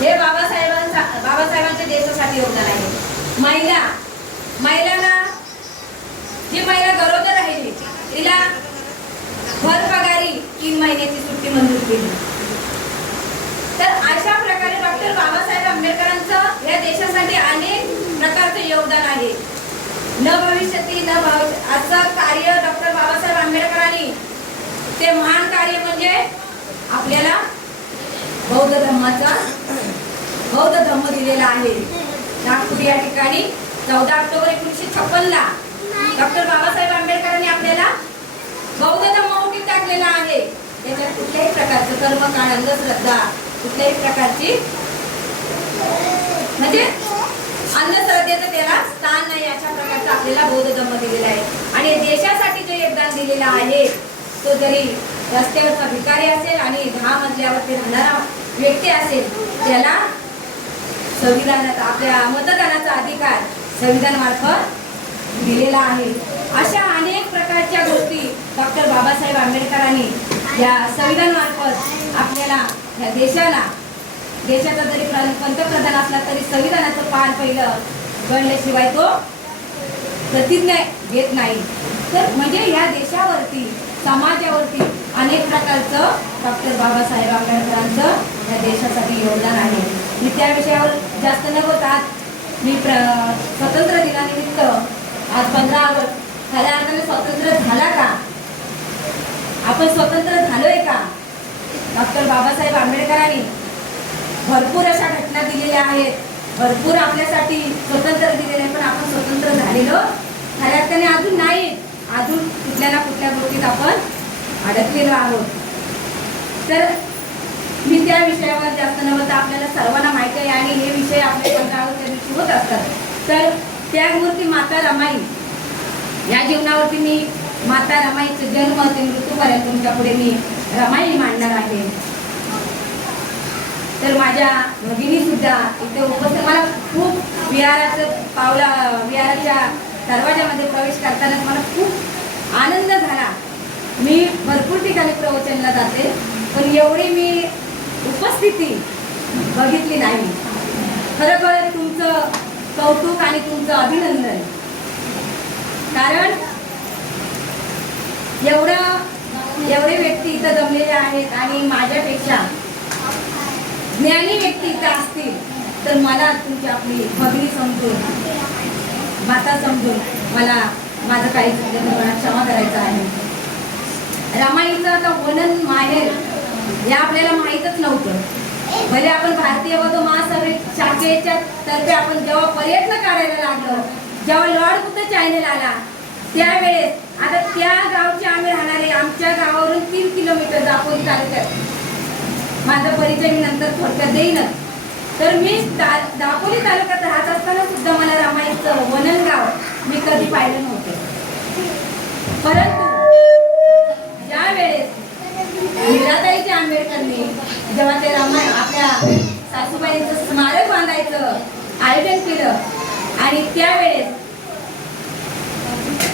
हे बाबासाहेबांच्या देशासाठी योगदान आहे. महिलांना जी महिला गरोदर राहिली तिला भर पगारी 3 महिन्याची सुट्टी मंजूर केली. तर अशा प्रकारे डॉक्टर बाबासाहेब आंबेडकरांचं या देशासाठी अनेक प्रकारचे योगदान आहे. न भविष्यती न भविष्य असं कार्य डॉक्टर बाबासाहेब आंबेडकरांनी ते महान कार्य म्हणजे आपल्याला बौद्ध धम्म दिलेला आहे. नागपूर या ठिकाणी 14 ऑक्टोबर 1956 ला डॉक्टर बाबासाहेब आंबेडकरांनी आपल्याला बौद्ध धम्म उठीत टाकलेला आहे. त्याच्यात कुठल्याही प्रकारचं कर्मकांड, अंधश्रद्धा, कुठल्याही प्रकारची म्हणजे अंधश्रद्धेचं त्याला स्थान नाही. अशा प्रकारचा आपल्याला बौद्ध धम्म दिलेला आहे. आणि देशासाठी जे योगदान दिलेलं आहे तो जरी रस्त्यावरचा भिकारी असेल आणि 10 मजल्यावरती राहणारा व्यक्ती असेल त्याला संविधानात आपल्या मतदानाचा अधिकार संविधान मार्फत दिलेला आहे. अशा अनेक प्रकारच्या गोष्टी डॉक्टर बाबासाहेब आंबेडकरांनी या संविधान मार्फत आपल्याला या देशाचा जरी पंतप्रधान असला तरी संविधानाचं पान पहिलं गणल्याशिवाय तो प्रतिज्ञा घेत नाही. तर म्हणजे या देशावरती समाजावरती अनेक प्रकारचं डॉक्टर बाबासाहेब आंबेडकरांचं या देशासाठी योगदान आहे. मी त्या विषयावर जास्त न बोलतात मी स्वातंत्र्य दिनानिमित्त आज 15 ऑगस्ट खऱ्या अर्थाने स्वातंत्र्य झाला का, आपण स्वतंत्र झालोय का? डॉक्टर बाबासाहेब आंबेडकरांनी भरपूर अशा घटना दिलेल्या आहेत, भरपूर आपल्यासाठी स्वतंत्र दिलेले आहे, पण आपण स्वतंत्र झालेलो खऱ्या अर्थाने अजून नाही. अजून कुठल्या ना कुठल्या गोष्टीत आपण अडकलेलो आहोत. तर मी त्या विषयावर जास्त न बोलता आपल्याला सर्वांना माहिती आहे आणि हे विषय आपल्या 15 ऑगस्टच्या दिवशी होत असतात. तर त्यागमूर्ती माता रमाई या जीवनावरती मी माता रमाईचे जन्म ते मृत्यूपर्यंत तुमच्या पुढे मी रमाई मांडणार आहे. तर माझ्या भगिनी सुद्धा इथे उपस्थित, मला खूप विहाराच्या दरवाजामध्ये प्रवेश करताना मला खूप आनंद झाला. मी भरपूर ठिकाणी प्रवचनला जाते पण एवढी मी उपस्थिती बघितली नाही. खरोखर तुमचं कौतुक आणि तुमचं अभिनंदन. कारण एवढे व्यक्ती इथं जमलेले आहेत आणि माझ्यापेक्षा ज्ञानी व्यक्ती इथं असतील तर मला तुमची आपली भगिनी समजून, माता समजून मला माझं काही क्षमा करायचं आहे. रमाईचं तर वर्णन माहेर हे आपल्याला माहीतच नव्हतं. भले आपण भारतीय बौद्ध महासभा शाखेच्या तर्फे आपण जेव्हा पर्यटन करायला लागलो, जेव्हा लॉर्ड बुद्ध चॅनल आला त्यावेळेस आता त्या गावचे आम्ही राहणारे, आमच्या गावावरून 3 किलोमीटर दापोली तालुक्यात माझा परिचय मी नंतर थोडक्यात देईनच. तर मी दापोली तालुक्यात राहत असताना सुद्धा मला रमाईचं वननगाव मी कधी पाहिलं नव्हतं. परंतु ज्यावेळेस मीराताईचे आंबेडकरनी जेव्हा ते रमाई आपल्या सासूबाईंचं स्मारक बांधायचं आयोजन केलं आणि त्यावेळेस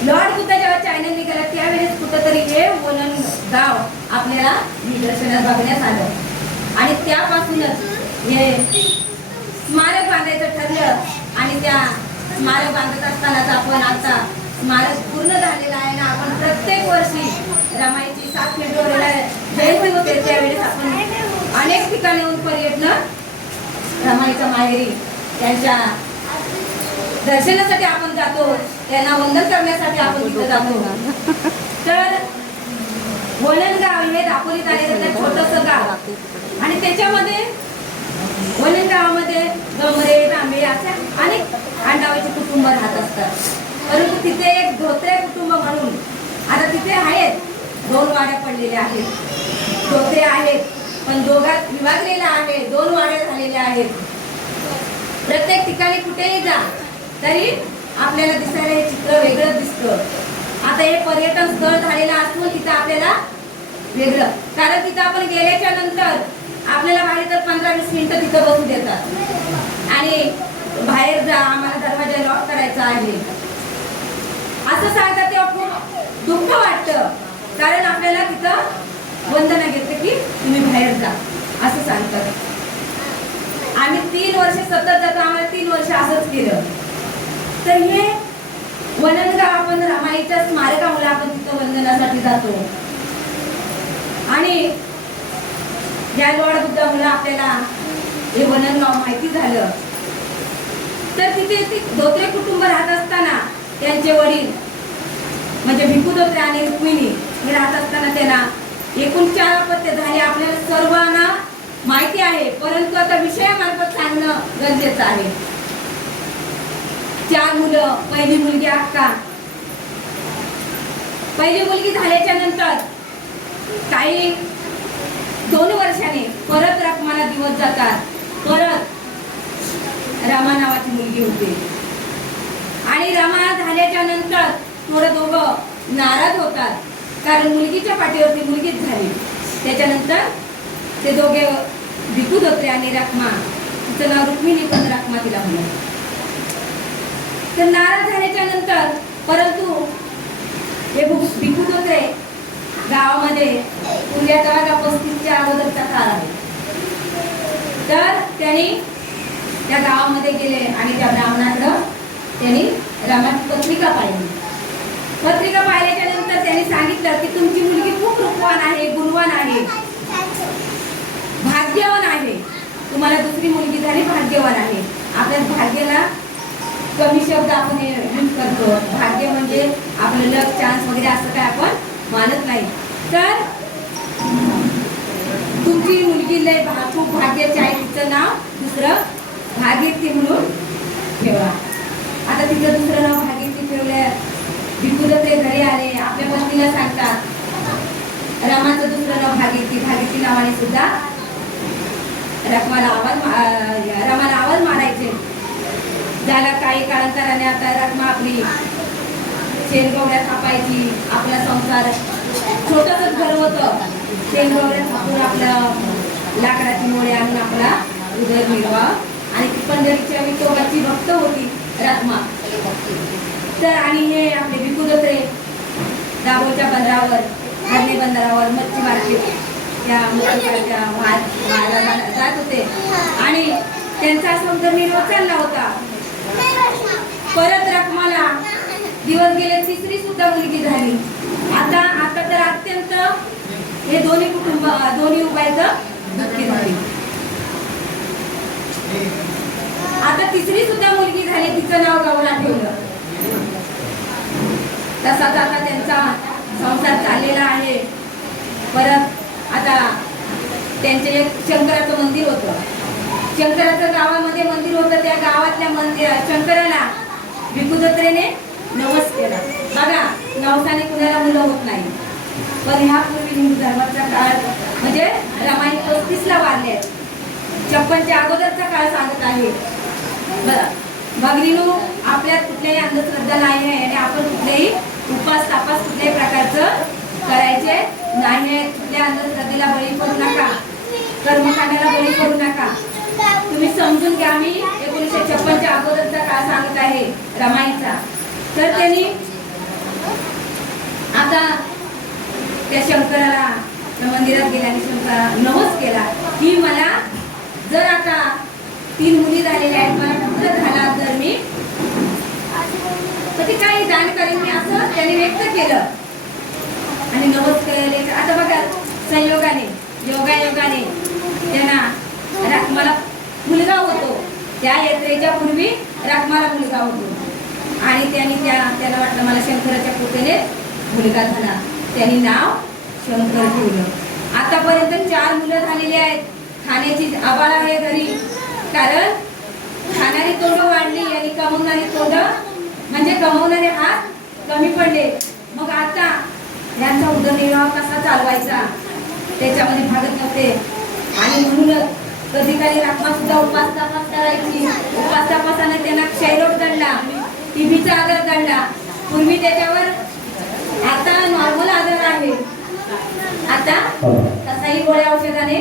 लॉर्ड बुद्ध जेव्हा चॅनल निघाला त्यावेळेस कुठंतरी हे वननगाव आपल्याला निदर्शनात बघण्यात आलं आणि त्यापासूनच हे स्मारक बांधायचं ठरलं. आणि त्या स्मारक बांधत असतानाच आपण आता स्मारक पूर्ण झालेलं आहे ना. आपण प्रत्येक वर्षी रमाईची 7 फेब्रुवारीला जयंती होते त्यावेळेस आपण अनेक ठिकाणी येऊन पर्यटन रमाईच्या माहेरी त्यांच्या दर्शनासाठी आपण जातो, त्यांना वंदन करण्यासाठी आपण तिथे जातो. तर वननगाव हे दापोली तालुक्यातलं छोटंसं गाव आणि त्याच्यामध्ये वननगावामध्ये गमरे, तांबे अशा अनेक आंडावाचे कुटुंब राहत असतात. परंतु तिथे एक धोत्रे कुटुंब म्हणून आता तिथे आहेत 2 वाड्या पडलेल्या आहेत. धोत्रे आहेत पण दोघात विभागलेला आहे, 2 वाड्या झालेल्या आहेत. प्रत्येक ठिकाणी कुठेही जा तरी आपल्याला दिसायला हे चित्र वेगळं दिसतं. आता हे पर्यटन स्थळ झालेलं असून तिथं आपल्याला वेगळं, कारण तिथं आपण गेल्याच्या नंतर आपल्याला बाहेर तर 15-20 मिनिटं तिथं बसू देतात आणि बाहेर जा, आम्हाला दरवाजा लॉक करायचा आहे असं सांगतात. तेव्हा खूप दुःख वाटतं, कारण आपल्याला तिथं वंदना घेतली की तुम्ही बाहेर जा असं सांगतात. आम्ही 3 वर्ष सतत जातो, आम्हाला 3 वर्ष असंच केलं. तर हे वननगाव आपण रमाईच्या स्मारकामुळे आपण तिथं वंदनासाठी जातो. आणि या लोड बुद्धामुळे आपल्याला हे वननगाव माहिती झालं. तर तिथे धोत्रे कुटुंब राहत असताना त्यांचे वडील म्हणजे भिकू धोत्रे आणि रुक्मिणी हे राहत असताना त्यांना एकूण 4 अपत्य झाले. आपल्याला सर्वांना माहिती आहे, परंतु आता विषयामार्फत सांगणं गरजेचं आहे. 4 मुलं. पहिली मुलगी अक्का. पहिली मुलगी झाल्याच्या नंतर काही 2 वर्षांनी परत रखमाला दिवस जातात. परत रमा नावाची मुलगी होती. आणि रमा झाल्याच्या नंतर थोडं दोघं नाराज होतात, कारण मुलगीच्या पाठीवरती मुलगीच झाली. त्याच्यानंतर ते दोघे भिकू धोत्रे आणि रखमा, तिचं नाव रुक्मिणी पण रखमा तिला म्हणत. तर नाराज झाल्याच्या नंतर परंतु हे भिकू धोत्रे गावामध्ये पूर्वी आता 35च्या अगोदरचा काळ आहे. तर त्यांनी त्या गावामध्ये गेले आणि त्या ब्राह्मणाकडं त्यांनी रामाची पत्रिका पाहिली. पत्रिका पाहिल्याच्या नंतर त्यांनी सांगितलं की तुमची मुलगी खूप रूपवान आहे, गुणवान आहे, भाग्यवान आहे. तुम्हाला दुसरी मुलगी झाली, भाग्यवान आहे. आपल्या भाग्याला कमी शब्द आपण यूज करतो. भाग्य म्हणजे आपलं लक, चान्स वगैरे असं काय आपण मानत नाही. तर तुमची मुलगी लय खूप भाग्याची आहे, तिचं नाव दुसरं भागीरथी म्हणून ठेवा. आता तिचं दुसरं नाव भागीरथी ठेवलं. भिकू धोत्रे घरी आले, आपल्या पत्नीला सांगतात रमाचं दुसरं नाव भागीरथी. भागीरथी नावाने सुद्धा रमाला आवाज मारायचे. झाला काही काळांतराने आता रखमा आपली शेणगवड्या थापायची. आपला संसार छोटंसंच घर होतं, शेणगवड्या थापून आपलं लाकडाची मोळे आणून आपला उदरनिर्वाह. आणि ती पंढरीच्या विठोबाची भक्त होती रखमा. तर आणि हे आपले भिकू धोत्रे दाभोळच्या बंदरावर, हरणे बंदरावर मच्छी मार्केट त्या मच्छीमाराच्या जात होते आणि त्यांचा असा उदरनिर्वाह चालला होता. परत रखमाला दिवस गेले, तिसरी सुद्धा मुलगी झाली. आता तर अत्यंत हे दोन्ही उपायचं दुःखी झाली. आता तिसरी सुद्धा मुलगी झाली, तिचं नाव गौरा ठेवलं. तसाच आता त्यांचा संसार चाललेला आहे. परत आता त्यांचे एक शंकराचं मंदिर होतं. शंकराचं गावामध्ये मंदिर होतं. त्या गावातल्या शंकराला भिकू धोत्रेने नवस केला. बघा, नवसाने कुणाला मुलं होत नाही. पण ह्यापूर्वी हिंदू धर्माचा काळ म्हणजे रमाई 35ला वारले, 56च्या अगोदरचा काळ सांगत आहे. भगिनीनो, आपल्यात कुठल्याही अंधश्रद्धा नाही आहे आणि आपण कुठलेही उपास तापास कुठल्याही प्रकारचं करायचे नाही. कुठल्या अंधश्रद्धेला बळी पडू नका, कर्मकांडाला बळी पडू नका. तुम्ही समजून घ्या. मी 1956च्या अगोदरचा काळ सांगत आहे रमाईचा. तर त्यांनी आता त्या शंकराला मंदिरात गेल्याने शंकराला नवस केला की मला जर आता 3 मुली झालेल्या आहेत, मला पुत्र झाला तर मी तर काही दान करेन मी, असं त्यांनी व्यक्त केलं आणि नवस केले. आता बघा, संयोगाने योगायोगाने त्यांना रखमाला मुलगा होतो. त्या यात्रेच्या पूर्वी रखमाला मुलगा होतो आणि त्याला वाटलं मला शंकराच्या कृपेने मुलगा झाला. त्यांनी नाव शंकर ठेवलं. आतापर्यंत 4 मुलं झालेली आहेत. खाण्याची आबाळ आहे घरी, कारण खाणारी तोंड वाढली आणि कमवणारी तोंड म्हणजे कमवणारे हात कमी पडले. मग आता यांचा उदरनिर्वाह कसा चालवायचा त्याच्यामध्ये भागत नव्हते. आणि म्हणूनच कधी काही रखमा सुद्धा उपास तापास करायची. उपास तापासाने त्यांना क्षयरोग काढला, टीबीचा आजार काढला. पूर्वी त्याच्यावर आता नॉर्मल आजार आहे. आता कसाही गोळ्या औषधाने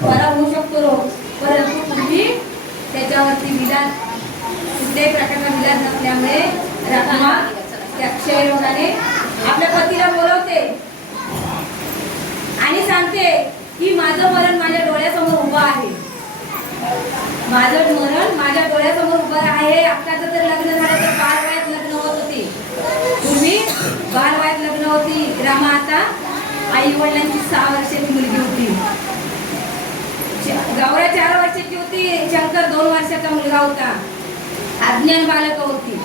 बरा होऊ शकतो रोग, परंतु पूर्वी त्याच्यावरती विलाज कुठल्याही प्रकारचा विलाज नसल्यामुळे रखमा त्या क्षयरोगाने आपल्या पतीला बोलवते आणि सांगते की माझं मरण माझ्या डोळ्यासमोर उभं आहे. माझं मरण माझ्या डोळ्यासमोर उभं आहे. आत्ताचं तर लग्न झालं तर बालवयात लग्न होत होती, पूर्वी बालवयात लग्न होती. रमा आता आई वडिलांची 6 वर्षाची मुलगी होती. गौऱ्या 4 वर्षाची होती, शंकर 2 वर्षाचा मुलगा होता. अज्ञान बालक होती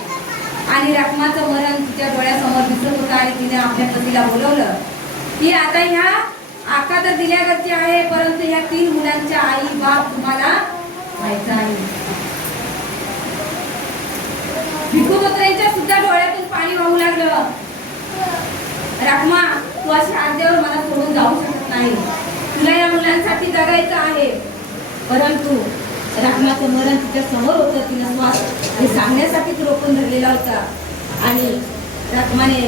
आणि रखमाचं मरण तिच्या डोळ्यासमोर दिसत होतं आणि तिने आपल्या पतीला बोलवलं की आता ह्या आका तर दिल्यागतची आहे, परंतु ह्या 3 मुलांच्या आई बाप तुम्हाला व्हायचा आहे. भिकूपुत्रांच्या सुद्धा डोळ्यातून पाणी वाहू लागलं. रखमा, तू अशी आज्ञेवर मला सोडून जाऊ शकत नाही, तुला या मुलांसाठी जगायचं आहे. परंतु रखमाचं मरण तिच्या समोर होतं. तिनं श्वास हे सांगण्यासाठीच रोखून धरलेला होता आणि रखमाने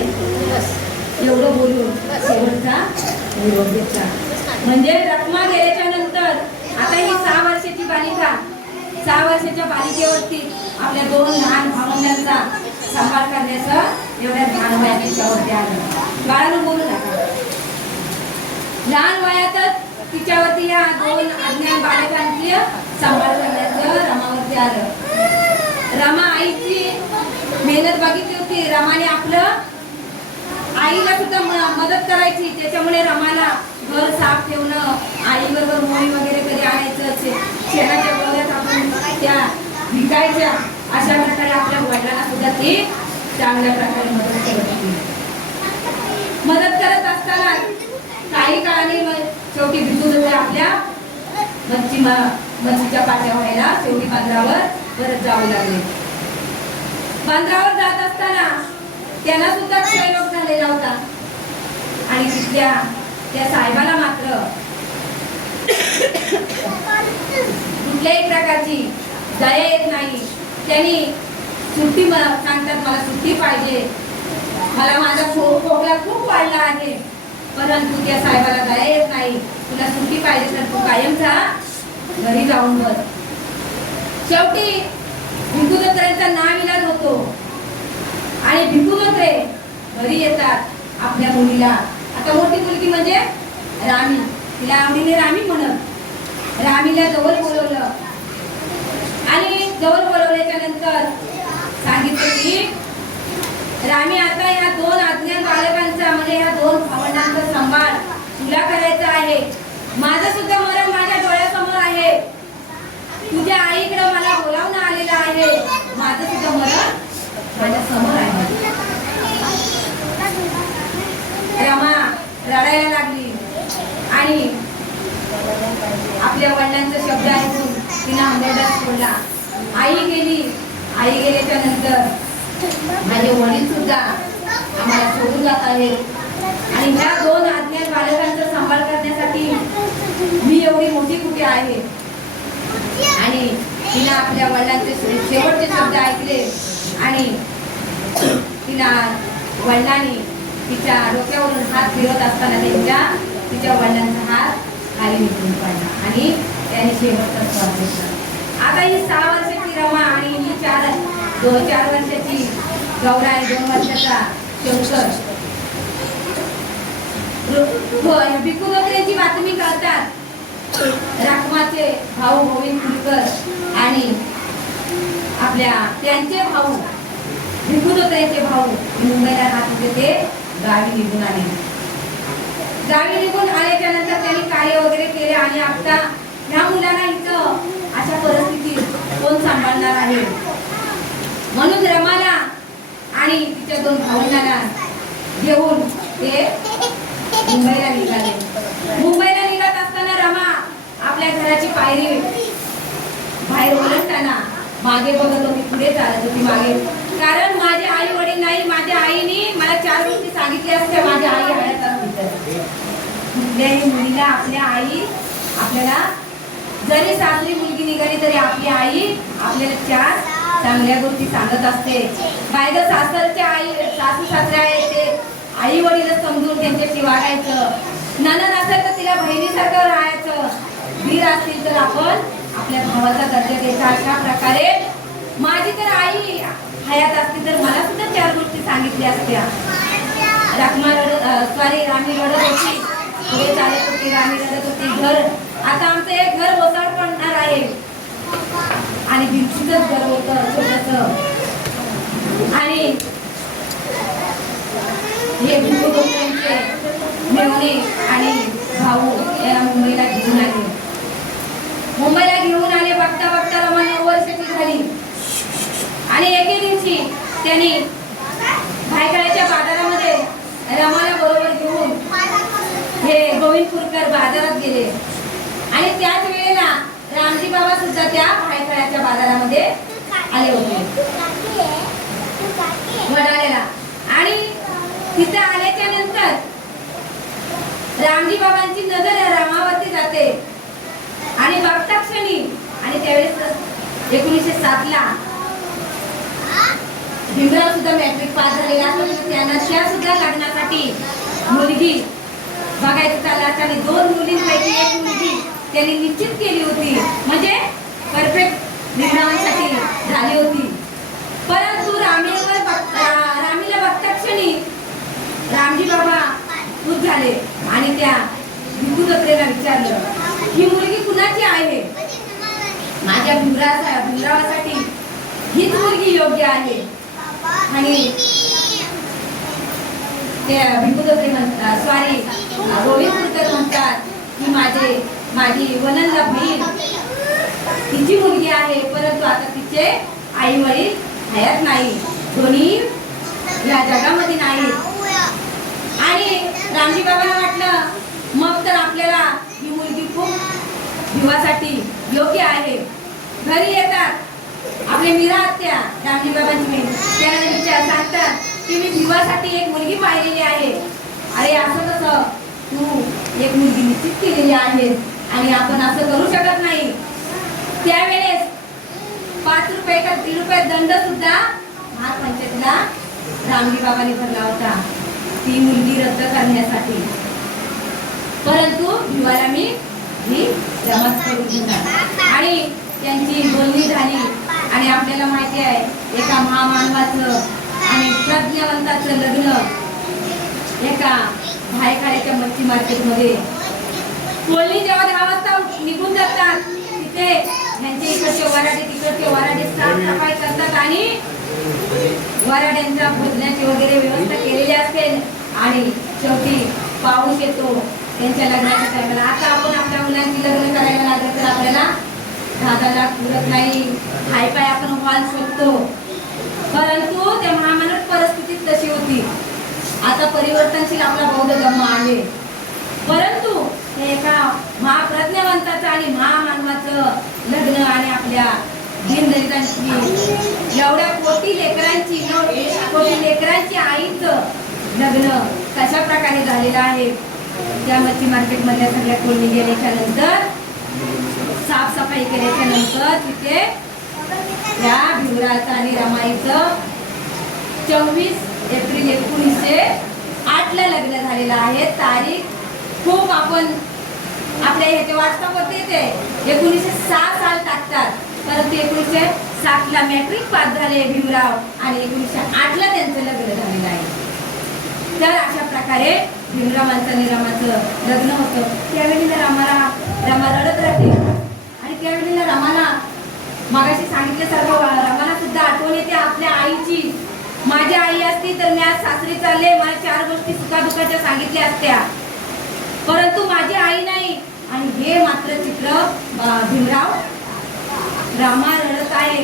एवढं बोलून शेवटचा निरोप घेतला. म्हणजे रखमा गेल्याच्या नंतर आता ही 6 वर्षाची बालिका, 6 वर्षाच्या बालिकेवरती आपल्या 2 लहान भावंडांचा सांभाळ करण्याचं एवढ्या लहान वयात तिच्यावरती आलं. बाळानं बोलू नका. लहान वयातच तिच्यावरती या 2 अज्ञान बालकांची सांभाळ करण्याचं रमावरती आलं. रमा आईची मेहनत बघितली होती. रमाने आपलं आईला सुद्धा मदत करायची, त्याच्यामुळे रमाला घर साफ ठेवणं, आईबरोबर मोळी वगैरे कधी आणायचं, शेणाच्या गोळ्यात आपण त्या विकायच्या, अशा प्रकारे आपल्या वडिलांना सुद्धा ती चांगल्या प्रकारे मदत करत होती. मदत करत असताना काही काळाने शेवटी भिकूपुत्र आपल्या मच्छीच्या पाट्या व्हायला शेवटी बांद्रावर परत जाऊ लागले. बांद्रावर जात असताना त्यांना सुद्धा क्षयरोग झालेला होता आणि तिथल्या त्या साहेबाला मात्र कुठल्याही प्रकारची दया येत नाही. त्यांनी सुट्टी सांगतात, मला सुट्टी पाहिजे, मला माझा खोकला खूप वाढला आहे. परंतु त्या साहेबाला दया येत नाही. तुला सुट्टी पाहिजे तर तू कायमचा घरी जाऊन बस. शेवटी भिकूपुत्रांचा नाविलाज होतो आणि भिकूपुत्रे घरी येतात आपल्या मुलीला. आता मोठी मुलगी म्हणजे रामी, तिला आवडीने रामी म्हणत. रामीला जवळ बोलवलं आणि जवळ बोलवल्याच्या नंतर सांगितलं की रामी, आता ह्या 2 अज्ञान बालकांचा म्हणजे ह्या 2 भावंडांचा सांभाळ तुला करायचा आहे. माझं सुद्धा मरण माझ्या डोळ्यासमोर आहे. तुझ्या आईकडे मला बोलावणं आलेलं आहे. माझं सुद्धा मरण माझ्या समोर आहे. रमा रडायला लागली आणि आपल्या वडिलांचा शब्द ऐकून तिने आंबेडकर सोडला. आई गेली. आई गेल्याच्या नंतर माझे वडील सुद्धा आम्हाला सोडून जात आहेत आणि ह्या 2 अज्ञात बालकांचा सांभाळ करण्यासाठी मी एवढी मोठी कुठे आहे. आणि तिने आपल्या वडिलांचे शेवटचे शब्द ऐकले आणि तिला वडिलांनी तिच्या डोक्यावरून हात फिरवत असताना तिच्या वडिलांचा हात खाली निघून पडला आणि त्याने शेवटचा श्वास घेतला. आता ही 6 वर्षाची रमा आणि ही 4 वर्षाची गौरा आहे, 2 वर्षाचा शंकर. भिकूपुत्रांची बातमी कळतात. रखमाचे भाऊ गोविंद कुलकर आणि आपल्या त्यांचे भाऊ भिकूपुत्रांचे भाऊ मुंबईला राहत होते, ते गावी निघून आले. गावी निघून आल्याच्या नंतर त्यांनी कार्य वगैरे केले आणि आता ह्या मुलांना इथं अशा परिस्थितीत कोण सांभाळणार आहे. म्हणून रमाला आणि तिच्या 2 भावंडांना घेऊन ते मुंबईला निघाले. मुंबईला निघत असताना रमा आपल्या घराची पायरी बाहेर ओलांडताना मागे बघत होती, पुढे चालत होती मागे. कारण माझे आई वडील नाही, माझ्या आईने मला 4 गोष्टी सांगितल्या असत्या. माझ्या आई हळत असती. कुठल्याही मुलीला आपल्या आई आपल्याला जरी सासरी मुलगी निघाली तरी आपली आई आपल्याला 4 चांगल्या गोष्टी सांगत असते. बायका सासरच्या आई सासू सासरे आहेत ते आई वडीलच समजून त्यांच्याशी वागायचं. नणंद असेल तर तिला बहिणीसारखं राहायचं. वीर असतील तर आपण आपल्या भावाचा दर्जा द्यायचा. अशा प्रकारे माझी तर आई हयात असती तर मला सुद्धा 4 गोष्टी सांगितल्या असत्या. रामी रडत होती, पुढे चालत होती. रामी रडत होती. घर आता आमचं एक घर ओसाड पडणार आहे. आणि भिक्षुकच घर होतं छोटंसं. आणि हे भिक्षुकांचे मेवणे आणि भाऊ याला मुंबईला घेऊन आले. मुंबईला घेऊन आले. बघता बघता रमा 9 वर्षाची झाली आणि एके दिवशी त्यांनी भायखळ्याच्या बाजारामध्ये रमाला बरोबर घेऊन हे गोविंदपूरकर बाजारात गेले. आणि त्याच वेळेला रामजी बाबा सुद्धा त्या भायखळ्याच्या बाजारामध्ये आले होते वडाळ्याला. आणि तिथे आल्याच्या नंतर रामजी बाबांची नजर या रमावरती जाते आणि बघता क्षणी आणि त्यावेळेस 1907 ला भीमराव सुद्धा मॅट्रिक पास झालेला असतो. त्यांना त्या सुद्धा लग्नासाठी मुलगी बघायचं चालला आणि 2 मुलींपैकी एक मुलगी त्यांनी निश्चित केली होती. म्हणजे परफेक्ट भीमरावांसाठी झाली होती. परंतु रामीला बघता क्षणी रामजी बाबा खुश झाले आणि त्या भिकुदत्रेला विचारलं, ही मुलगी कुणाची आहे? माझ्या भीमरावासाठी हीच मुलगी योग्य आहे. आणि त्या भिकुदत्रे म्हणतात, सॉरी गोविंदपूरकर म्हणतात की माझी वनंदा बहीण तिची मुलगी आहे, परंतु आता तिचे आई वडील हयात नाही, दोन्ही या जगामध्ये नाही. आणि रामजी बाबांना वाटलं मग तर आपल्याला ही मुलगी खूप विवाहासाठी योग्य आहे. घरी येतात आपले मीरा आत्या रामजी बाबांची, त्यांना विचार सांगतात की मी विवाहासाठी एक मुलगी पाहिलेली आहे. अरे असं कसं, तू एक मुलगी निश्चित केलेली आहे आणि आपण असं करू शकत नाही. त्यावेळेस 5 रुपये का 3 रुपये दंड सुद्धा महापंचायतीला रामजी बाबांनी भरला होता ती मुलगी रद्द करण्यासाठी. परंतु विवाहाला मी ही जमाच करून दिला आणि त्यांची बोलणी झाली. आणि आपल्याला माहिती आहे एका महामानवाचं आणि प्रज्ञावंताचं लग्न एका भायखळ्याच्या मच्छी मार्केटमध्ये. बोलणी जेव्हा 10 वाजता निघून जातात तिथे यांचे इकडचे वराडे तिकडचे वराडे साफसफाई करतात आणि वराड्यांच्या भोजनाची वगैरे व्यवस्था केलेली असते. आणि शेवटी पाऊस येतो त्यांच्या लग्नाच्या टायमाला. आता आपण आपल्या मुलांची लग्न करायला लागलं तर आपल्याला 10 लाख पुरत नाही, हाय पाय आपण हॉल शोधतो. परंतु त्या महामानव परिस्थितीत तशी होती. आता परिवर्तनशील आपला बौद्ध धर्म आहे, परंतु हे एका महाप्रज्ञावंताचं आणि महामानवाचं लग्न आणि आपल्या दीनदलितांची एवढ्या कोटी लेकरांची आईचं लग्न कशा प्रकारे झालेलं आहे. त्या मच्छी मार्केट मधल्या सगळ्या कोणी गेल्याच्या नंतर साफसफाई केल्याच्या नंतर तिथे त्या भीमरावाचं आणि रमाईचं 24 एप्रिल 1908 ला लग्न झालेलं आहे. तारीख खूप आपण आपल्या ह्याच्या व्हॉट्सअपवरती येते 1906 साल टाकतात, परंतु 1907 ला मॅट्रिक पास झाले भीमराव आणि 1908 ला त्यांचं लग्न झालेलं आहे. तर अशा प्रकारे भीमरावांचं आणि रमाचं लग्न होतं. त्यावेळेला रमा रडत राहते आणि त्यावेळेला रमाला मागाशी सांगितल्यासारखं रमाला सुद्धा आठवण येते आपल्या आईची. माझी आई असती तर मी आज सासरी चालले, मला 4 गोष्टी सुखादुखाच्या सांगितल्या असत्या, परंतु माझी आई नाही. आणि हे मात्र चित्र भीमराव रामा रडत आहे.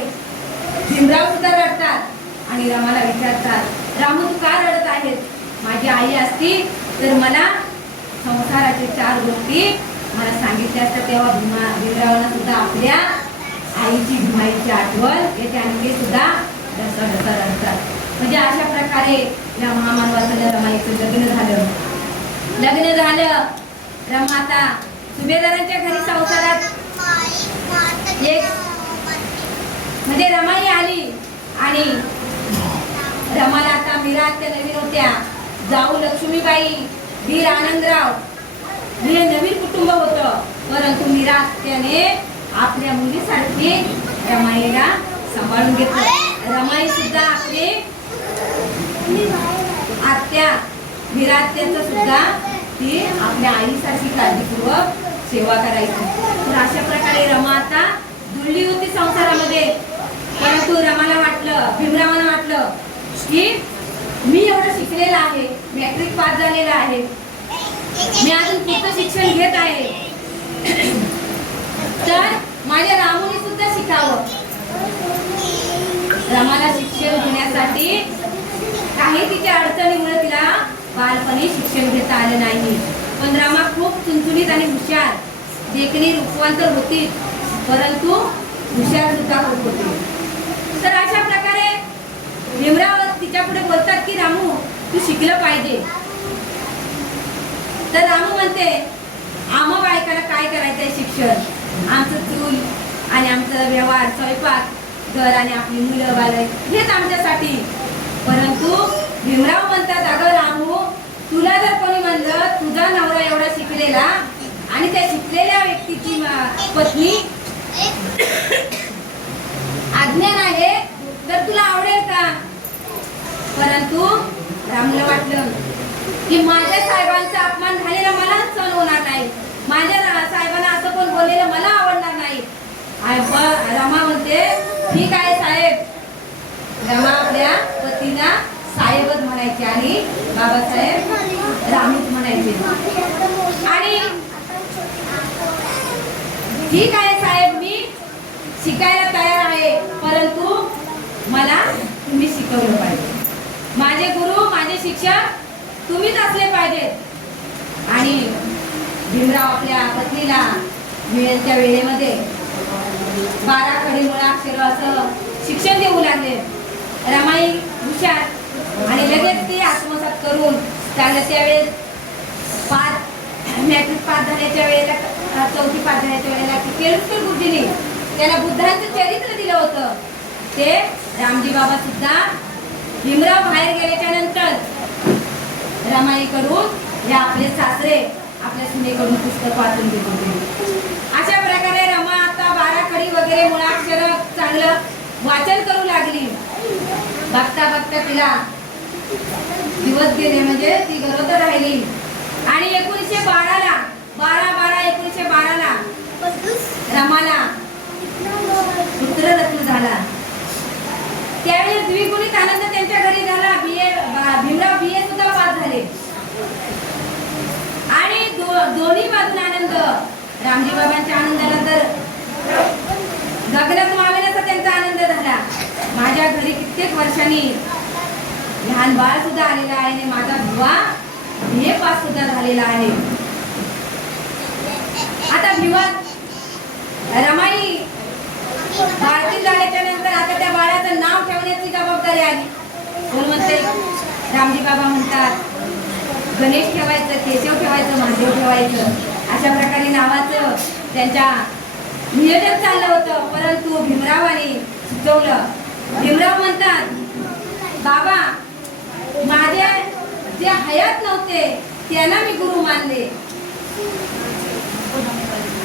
भीमराव सुद्धा रडतात आणि रमाला विचारतात, रामू तू का रडत आहेस? माझी आई असती तर मला संसाराच्या 4 गोष्टी मला सांगितल्या असत्या. तेव्हा भीमरावांना सुद्धा आपल्या आईची भीमाईची आठवण येते आणि ते सुद्धा ढसा रडतात. म्हणजे अशा प्रकारे या महामानवाचं रमाईचं लग्न झालं. रमा आता सुभेदारांच्या घरी संसारात एक म्हणजे रमाई आली आणि रमाला आता मीरा आत्या नवीन होत्या, जाऊ लक्ष्मीबाई, वीर आनंदराव हे नवीन कुटुंब होतं. परंतु मीरा आत्याने आपल्या मुलीसारखी रमाईला सांभाळून घेतलं. रमाई सुद्धा आपली आत्या मीरा आत्याचं सुद्धा ती आपल्या आईसारखी काळजीपूर्वक सेवा करायची. तर अशा प्रकारे रमा आता जुळली होती संसारामध्ये. पास झालेला आहे. मी अजून पुढचं शिक्षण घेत आहे. तर माझ्या रामूने सुद्धा शिकावं. रमाला शिक्षण घेण्यासाठी काही तिच्या अडचणीमुळे तिला बालपणी शिक्षण घेता आलं नाही. पण रमा खूप चुनचुनीत आणि हुशार, देखणी रूपवंत होती, परंतु हुशार सुद्धा होत होती. तर अशा प्रकारे भीमराव तिच्या पुढे बोलतात की रामू तू शिकलं पाहिजे. तर रामू म्हणते आम्हा बायकाला काय करायचंय शिक्षण, आमचं चूल आणि आमचं व्यवहार, स्वयंपाक, घर आणि आपली मुलं बाळ हेच आमच्यासाठी. परंतु भीमराव म्हणतात अगं रामू तुला जर कोणी म्हणलं तुझा नवरा एवढा शिकलेला आणि त्या शिकलेल्या व्यक्तीची पत्नी अज्ञान आहे तर तुला आवडेल का? परंतु रामला वाटलं की माझ्या साहेबांचा अपमान झालेला मला सहन होणार नाही, माझ्या साहेबांना असं कोण बोललेलं मला आवडणार नाही. रमा म्हणते ठीक आहे साहेब. रमा आपल्या पतीला साहेबच म्हणायचे आणि बाबासाहेब रामूच म्हणायचे. आणि ठीक आहे साहेब मी शिकायला तयार आहे, परंतु मला तुम्ही शिकवलं पाहिजे. माझे गुरु माझे शिक्षक तुम्हीच असले पाहिजेत. आणि भीमराव आपल्या पत्नीला मिळेल त्या वेळेमध्ये 12 खडी मुळाक्षर असं शिक्षण देऊ लागले. रमाई हुशार आणि लगेच ती आत्मसात करून त्यावेळेस मॅट्रिक पास झाल्याच्या वेळेला 4थी पास झाल्याच्या वेळेला केळुसकर गुरुजींनी त्याला बुद्धांचं चरित्र दिलं होतं. ते रामजी बाबा सुद्धा भीमराव बाहेर गेल्याच्या नंतर रमाईकडून या आपले सासरे आपल्या सुनेकडून पुस्तक वाचून घेत होते. अशा प्रकारे रमा आता 12 खडी वगैरे मुळाक्षर चांगलं वाचन करू लागली. बघता बघता तिला दिवस गेले, म्हणजे ती गरोदर राहिली. आणि 1912 ला 1912 ला रमाला पुत्ररत्न झाला. त्यावेळी द्विगुणित आनंद त्यांच्या घरी झाला. भीमराव BA सुद्धा पास झाले. आणि दोन्ही बाजून आनंद. रामजी बाबांच्या आनंदाला तर गगनात मावेनाचा त्यांचा आनंद झाला. माझ्या घरी कित्येक वर्षांनी लहान बाळ सुद्धा आलेला आहे आणि माझा बुवा BA पास सुद्धा झालेला आहे. आता रमाई बाळती झाल्याच्या नंतर आता त्या बाळाचं नाव ठेवण्याची जबाबदारी आली. कोण म्हणते? रामजी बाबा म्हणतात गणेश ठेवायचं, केशव ठेवायचं, महादेव ठेवायचं, अशा प्रकारे नावाचं त्यांच्या नियोजन चाललं होतं. परंतु भीमरावाने सुचवलं. भीमराव म्हणतात बाबा माझे जे हयात नव्हते त्यांना मी गुरु मानले.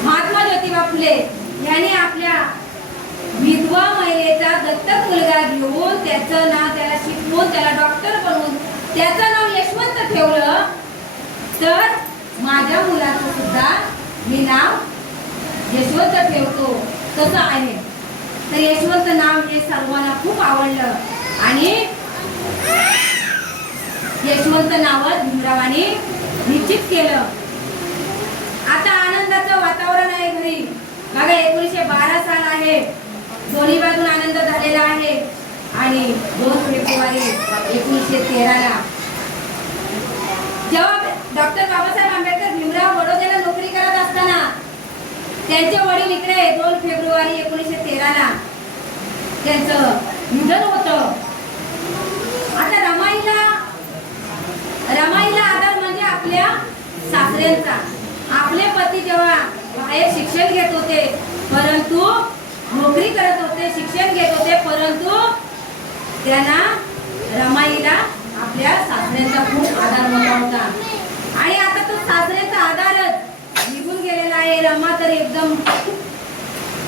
महात्मा ज्योतिबा फुले यांनी आपल्या विधवा महिलेचा दत्तक मुलगा घेऊन त्याचं नाव त्याला शिकवून त्याला डॉक्टर बनवून त्याचं नाव यशवंत ठेवलं. तर माझ्या मुलाचं सुद्धा मी नाव यशवंत ठेवतो तसं आहे. तर यशवंत नाव हे सर्वांना खूप आवडलं आणि यशवंत नाव भीमरावाने निश्चित केलं. आता आनंदाचं वातावरण आहे घरी. बघा 1912 साल आहे. दोन्ही बाजून आनंद झालेला आहे. आणि 2 फेब्रुवारी 1913 ला जेव्हा डॉक्टर बाबासाहेब आंबेडकर भीमराव बडोद्याला नोकरी करत असताना त्यांचे वडील इकडे 2 फेब्रुवारी 1913 ला त्यांचं निधन होतं. आता रमाईला आधार म्हणजे आपल्या सासऱ्यांचा. आपले पती जेव्हा बाहेर शिक्षण घेत होते, परंतु नोकरी करत होते, शिक्षण घेत होते, परंतु त्यांना रमाईला आपल्या सासऱ्यांचा खूप आधार मोठा होता. आणि आता तो सासऱ्याचा आधारच निघून गेलेला आहे. रमा तर एकदम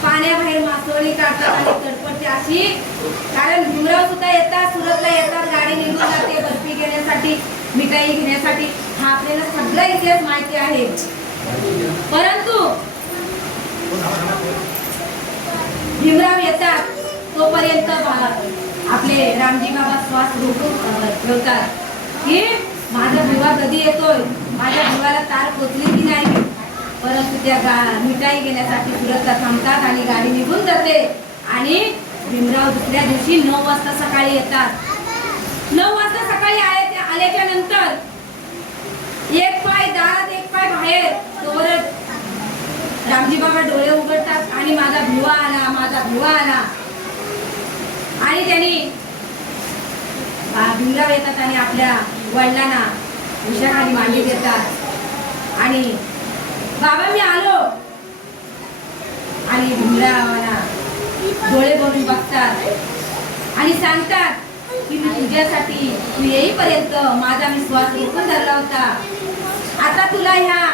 पाण्याबाहेर मासोळी काढतात आणि तडपडते अशी. कारण भीमराव सुद्धा येतात, सुरतला येतात, गाडी निघून जाते बर्फी घेण्यासाठी, मिठाई घेण्यासाठी. हा आपल्याला सगळा इतिहास माहिती आहे. परंतु भीमराव येतात तोपर्यंत आपले रामजी बाबा श्वास रोखून ठेवतात की माझा भिवा कधी येतोय, माझ्या भिवाला तार पोचली की नाही. परंतु त्या मिठाई घेण्यासाठी सुरतला थांबतात आणि गाडी निघून जाते. आणि भीमराव दुसऱ्या दिवशी 9 वाजता सकाळी येतात. 9 वाजता सकाळी आल्याच्या नंतर एक पाय दारात एक पाय बाहेर. तोवरच रामजी बाबा डोळे उघडतात आणि माझा भिवा आला, माझा भिवा आला. आणि त्यांनी भीमराव येतात आणि आपल्या वडिलांना उशाखाली मांडी देतात आणि बाबा मी आलो. आणि भीमरावाला डोळे भरून बघतात आणि सांगतात की मी तुझ्यासाठी तू येईपर्यंत माझा मी श्वास रोखून धरला होता. आता तुला ह्या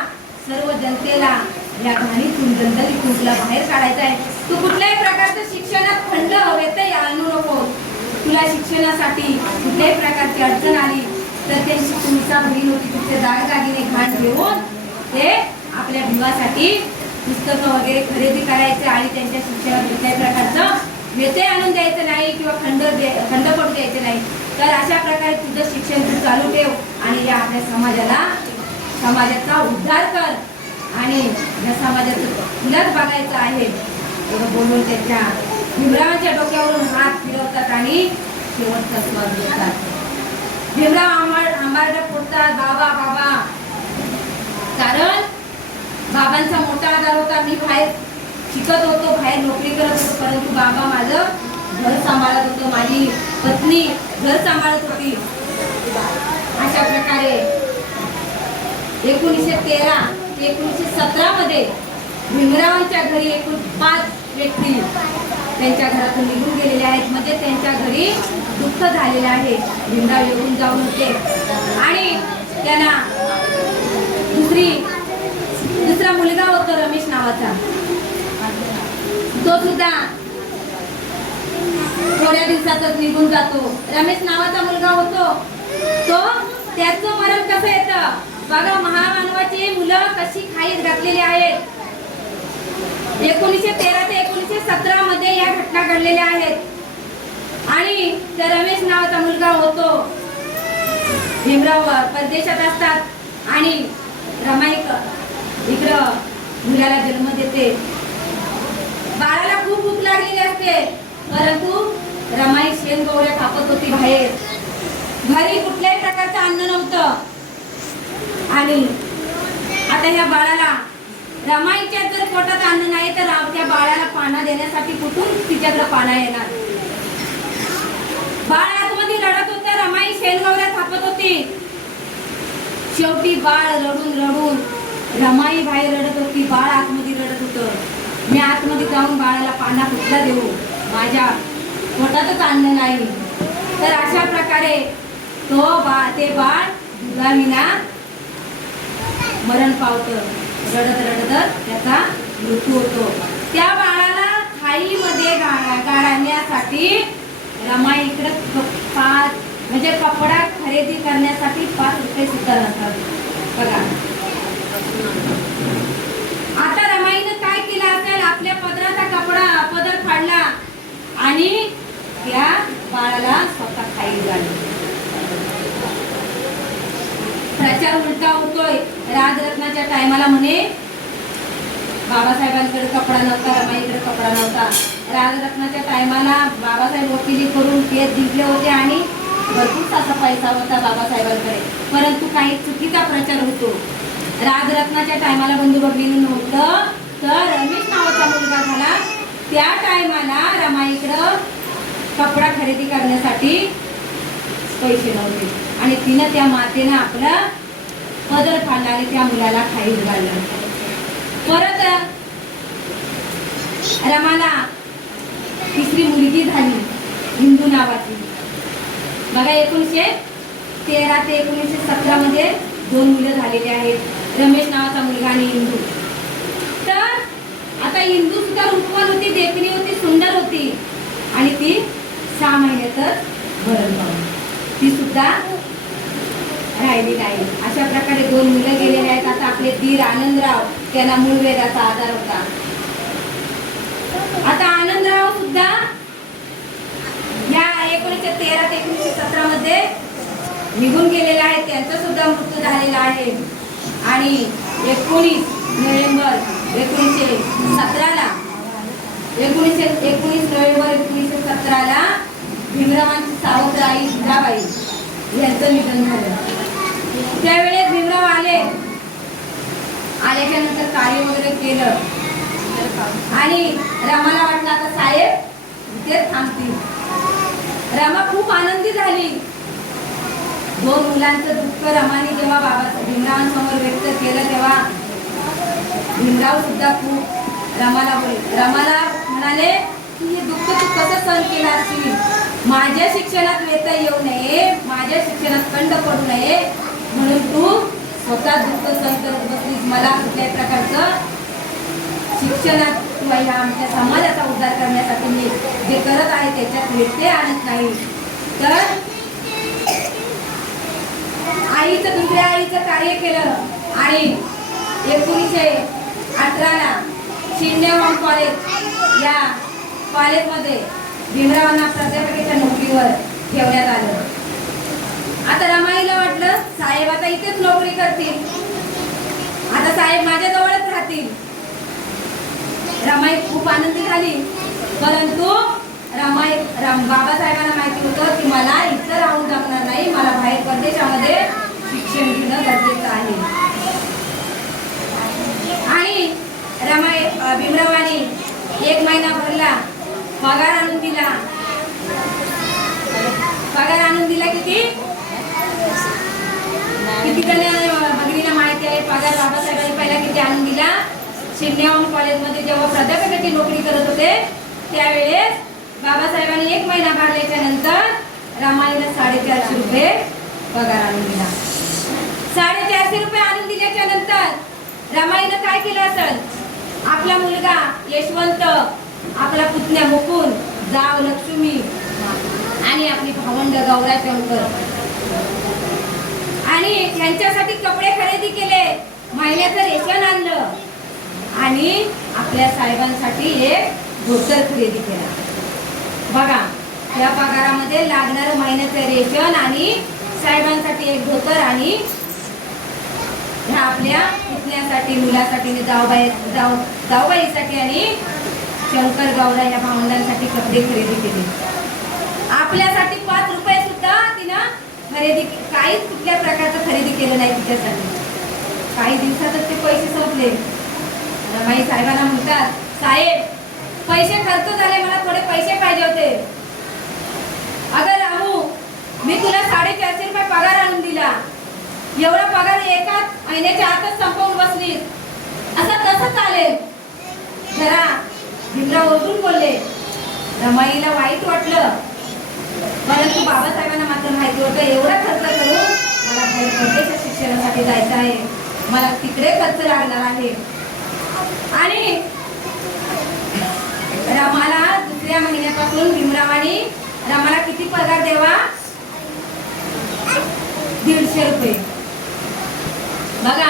सर्व जनतेला या घाणीतून दलदलीतून तुला बाहेर काढायचं आहे. तू कुठल्याही प्रकारचं शिक्षणात खंड व्यत्यय आणू नको. तुला शिक्षणासाठी कुठल्याही प्रकारची अडचण आली तर त्यांची तुमचा बहीण होती तिचे दागदागिने घाण घेऊन ते आपल्या भिवासाठी पुस्तकं वगैरे खरेदी करायचे आणि त्यांच्या शिक्षणात कुठल्याही प्रकारचं व्यत्यय आणून द्यायचं नाही किंवा खंड पडू द्यायचं नाही. तर अशा प्रकारे तुझं शिक्षण तू चालू ठेव आणि या आपल्या समाजाचा उद्धार कर आणि या समाजाचं तुलाच बघायचं आहे एवढं बोलून त्यांच्या भीमरावांच्या डोक्यावरून हात फिरवतात आणि शेवटचा श्वास घेतात. भीमराव आंबारडं फोडतात, बाबा बाबा. कारण बाबांचा मोठा आधार होता. मी बाहेर शिकत होतो, बाहेर नोकरी करत होतो, परंतु बाबा माझं घर सांभाळत होतं, माझी पत्नी घर सांभाळत होती. अशा प्रकारे 1913 ते 1917 मध्ये भीमरावांच्या घरी एकूण 5 व्यक्ती त्यांच्या घरातून निघून गेलेले आहेत. म्हणजे त्यांच्या घरी दुःख झालेलं आहे. भीमराव येऊन जाऊन होते आणि त्यांना दुसरा मुलगा होता रमेश नावाचा. तो सुद्धा थोड्या दिवसातच निघून जातो. रमेश नावाचा मुलगा होतो तो त्याचं मरण कसं येतं बघा. महामानवाची मुलं कशी खाईत घातलेली आहेत. 1913 ते 1917 मध्ये या घटना घडलेल्या आहेत आणि त्या रमेश नावाचा मुलगा होतो. भीमराव परदेशात असतात आणि रमाई इकडं मुलाला जन्म देते. बाळाला खूप भूक लागलेली असते, परंतु रमाई शेण गौऱ्या कापत होती बाहेर. घरी कुठल्याही प्रकारचं अन्न नव्हतं आणि आता ह्या बाळाला रमाईच्या जर पोटात अन्न नाही तर त्या बाळाला पाना देण्यासाठी कुठून तिच्याकडे पाना येणार. बाळ आतमध्ये रडत होतं, रमाई शेण गौऱ्या कापत होती. शेवटी बाळ रडून रडून रमाई बाहेर रडत होती, बाळ आतमध्ये रडत होतं. मी आतमध्ये जाऊन बाळाला पाना कुठला देऊ, माझ्या पोटातच अन्न नाही. तर अशा प्रकारे ते बाळ दुधाविना मरण पावतं. रडत रडत त्याचा मृत्यू होतो. त्या बाळाला थाळीमध्ये गाळण्यासाठी रमाई इकडे म्हणजे कपडा खरेदी करण्यासाठी 5 रुपये सुद्धा नसतात बघा. आता रमाईनं काय केलं असेल, आपल्या पदराचा पदर फाडला आणि त्या बाळाला स्वतः खाई घालली. प्रचार उलटा होतोय. राजरत्नाच्या टायमाला म्हणे बाबासाहेबांकडे कपडा नव्हता, रमाईकडे कपडा नव्हता. राजरत्नाच्या टायमाला बाबासाहेब वकिली करून केस जिंकले होते आणि भरपूर असा पैसा होता बाबासाहेबांकडे, परंतु काही चुकीचा प्रचार होतो. राजरत्नाच्या टायमाला बंधू भगिनींना नव्हतं तर रमेश नावाचा मुलगा झाला. त्या टायमाला रमाईकडं कपडा खरेदी करण्यासाठी पैसे नव्हते आणि तिनं त्या मातेनं आपला पदर फाडला आणि त्या मुलाला खाईत घाललं. परत रमाला तिसरी मुलगी झाली हिंदू नावाची बघा. 1913 ते 1917 मध्ये 2 मुलं झालेले आहेत, रमेश नावाचा मुलगा आणि हिंदू. तर आता हिंदू सुद्धा रूपवान होती, देखणी होती, सुंदर होती आणि ती 6 महिन्यातच मरण पावली. ती सुद्धा राहिली नाही. अशा प्रकारे 2 मुलं गेलेले आहेत. आता आपले दीर आनंदराव, त्यांना मूळ वेदाचा आधार होता. आता आनंदराव सुद्धा या 1913 ते 1917 मध्ये निघून गेलेले आहेत त्यांचा सुद्धा मृत्यू झालेला आहे. आणि 19 नोव्हेंबर 1917ला 19 नोव्हेंबर 1917ला भीमरावांची सावत्र आई जिजाबाई यांचं निधन झालं. त्यावेळेस भीमराव आल्याच्या नंतर कार्य वगैरे केलं आणि रमाला वाटलं आता साहेब इथेच थांबतील. रमा खूप आनंदी झाली. 2 मुलांचं दुःख रमाने जेव्हा भीमरावांसमोर व्यक्त केलं तेव्हा भीमराव सुद्धा खूप रमाला म्हणाले की हे दुःख तू कसं सहन केलं असशील. माझ्या शिक्षणात व्यत्यय येऊ नये, माझ्या शिक्षणात खंड पडू नये म्हणून तू स्वतः दुःख सहन करत बसलीस. मला कुठल्याही प्रकारचं शिक्षणात किंवा ह्या आमच्या समाजाचा उद्धार करण्यासाठी मी जे करत आहे त्याच्यात व्यत्यय आणत नाही. तर दुसऱ्या आईचं कार्य केलं आणि 1918ला शिंदेवाड कॉलेज या कॉलेजमध्ये भीमरावांना प्राध्यापकाच्या नोकरीवर ठेवण्यात आलं. आता रमाईला वाटलं साहेब आता इथेच नोकरी करतील, आता साहेब माझ्या जवळच राहतील. रमाई खूप आनंदी झाली. परंतु बाबासाहेबांना माहिती होतं की मला इथं राहून जमणार नाही, मला बाहेर परदेशामध्ये शिक्षण घेणं गरजेचं आहे. आणि भीमरावांनी 1 महिना भरला, पगार आणून दिला. किती भगिनीला माहिती आहे पगार बाबासाहेबांनी पहिला किती आणून दिला. शिंदेवाड कॉलेजमध्ये जेव्हा प्राध्यापकाची नोकरी करत होते त्यावेळेस बाबासाहेबांनी 1 महिना भरल्याच्या नंतर रमाईला 450 रुपये पगार आणून दिला. 450 रुपये आणून दिल्याच्या नंतर रमाईनं काय केलं असेल, आपला मुलगा यशवंत, आपला पुतण्या मुकुंद, जाव लक्ष्मी आणि आपली भावंड गौरा शंकर आणि त्यांच्यासाठी कपडे खरेदी केले, महिन्याचं रेशन आणलं आणि आपल्या साहेबांसाठी एक धोतर खरेदी केला. बघा त्या पगारामध्ये लागणारं महिन्याचं रेशन आणि साहेबांसाठी एक धोतर आणि ह्या आपल्या पुतण्यासाठी मुलासाठी जाऊबाईसाठी आणि शंकर गौरा या भावंडांसाठी कपडे खरेदी केले. आपल्यासाठी 5 रुपये सुद्धा तिनं खरेदी काहीच कुठल्या प्रकारचं खरेदी केलं नाही तिच्यासाठी. काही दिवसातच ते पैसे संपले. रमाई साहेबांना म्हणतात साहेब पैसे खर्च झाले, मला थोडे पैसे पाहिजे होते. अगं रामू मी तुला 450 रुपये पगार आणून दिला, एवढा पगार एकाच महिन्याच्या आतच संपवून बसलीस, असं कसं चालेल. जरा भीमराव ओरडून बोलले. रमाईला वाईट वाटलं, परंतु बाबासाहेबांना मात्र माहिती होतं एवढा खर्च करून मला बाहेर परदेशात शिक्षणासाठी जायचं आहे, मला तिकडे खर्च लागणार आहे. आणि रमाला दुसऱ्या महिन्यापासून भीमरावांनी रमाला किती पगार द्यावा, 150 रुपये. बघा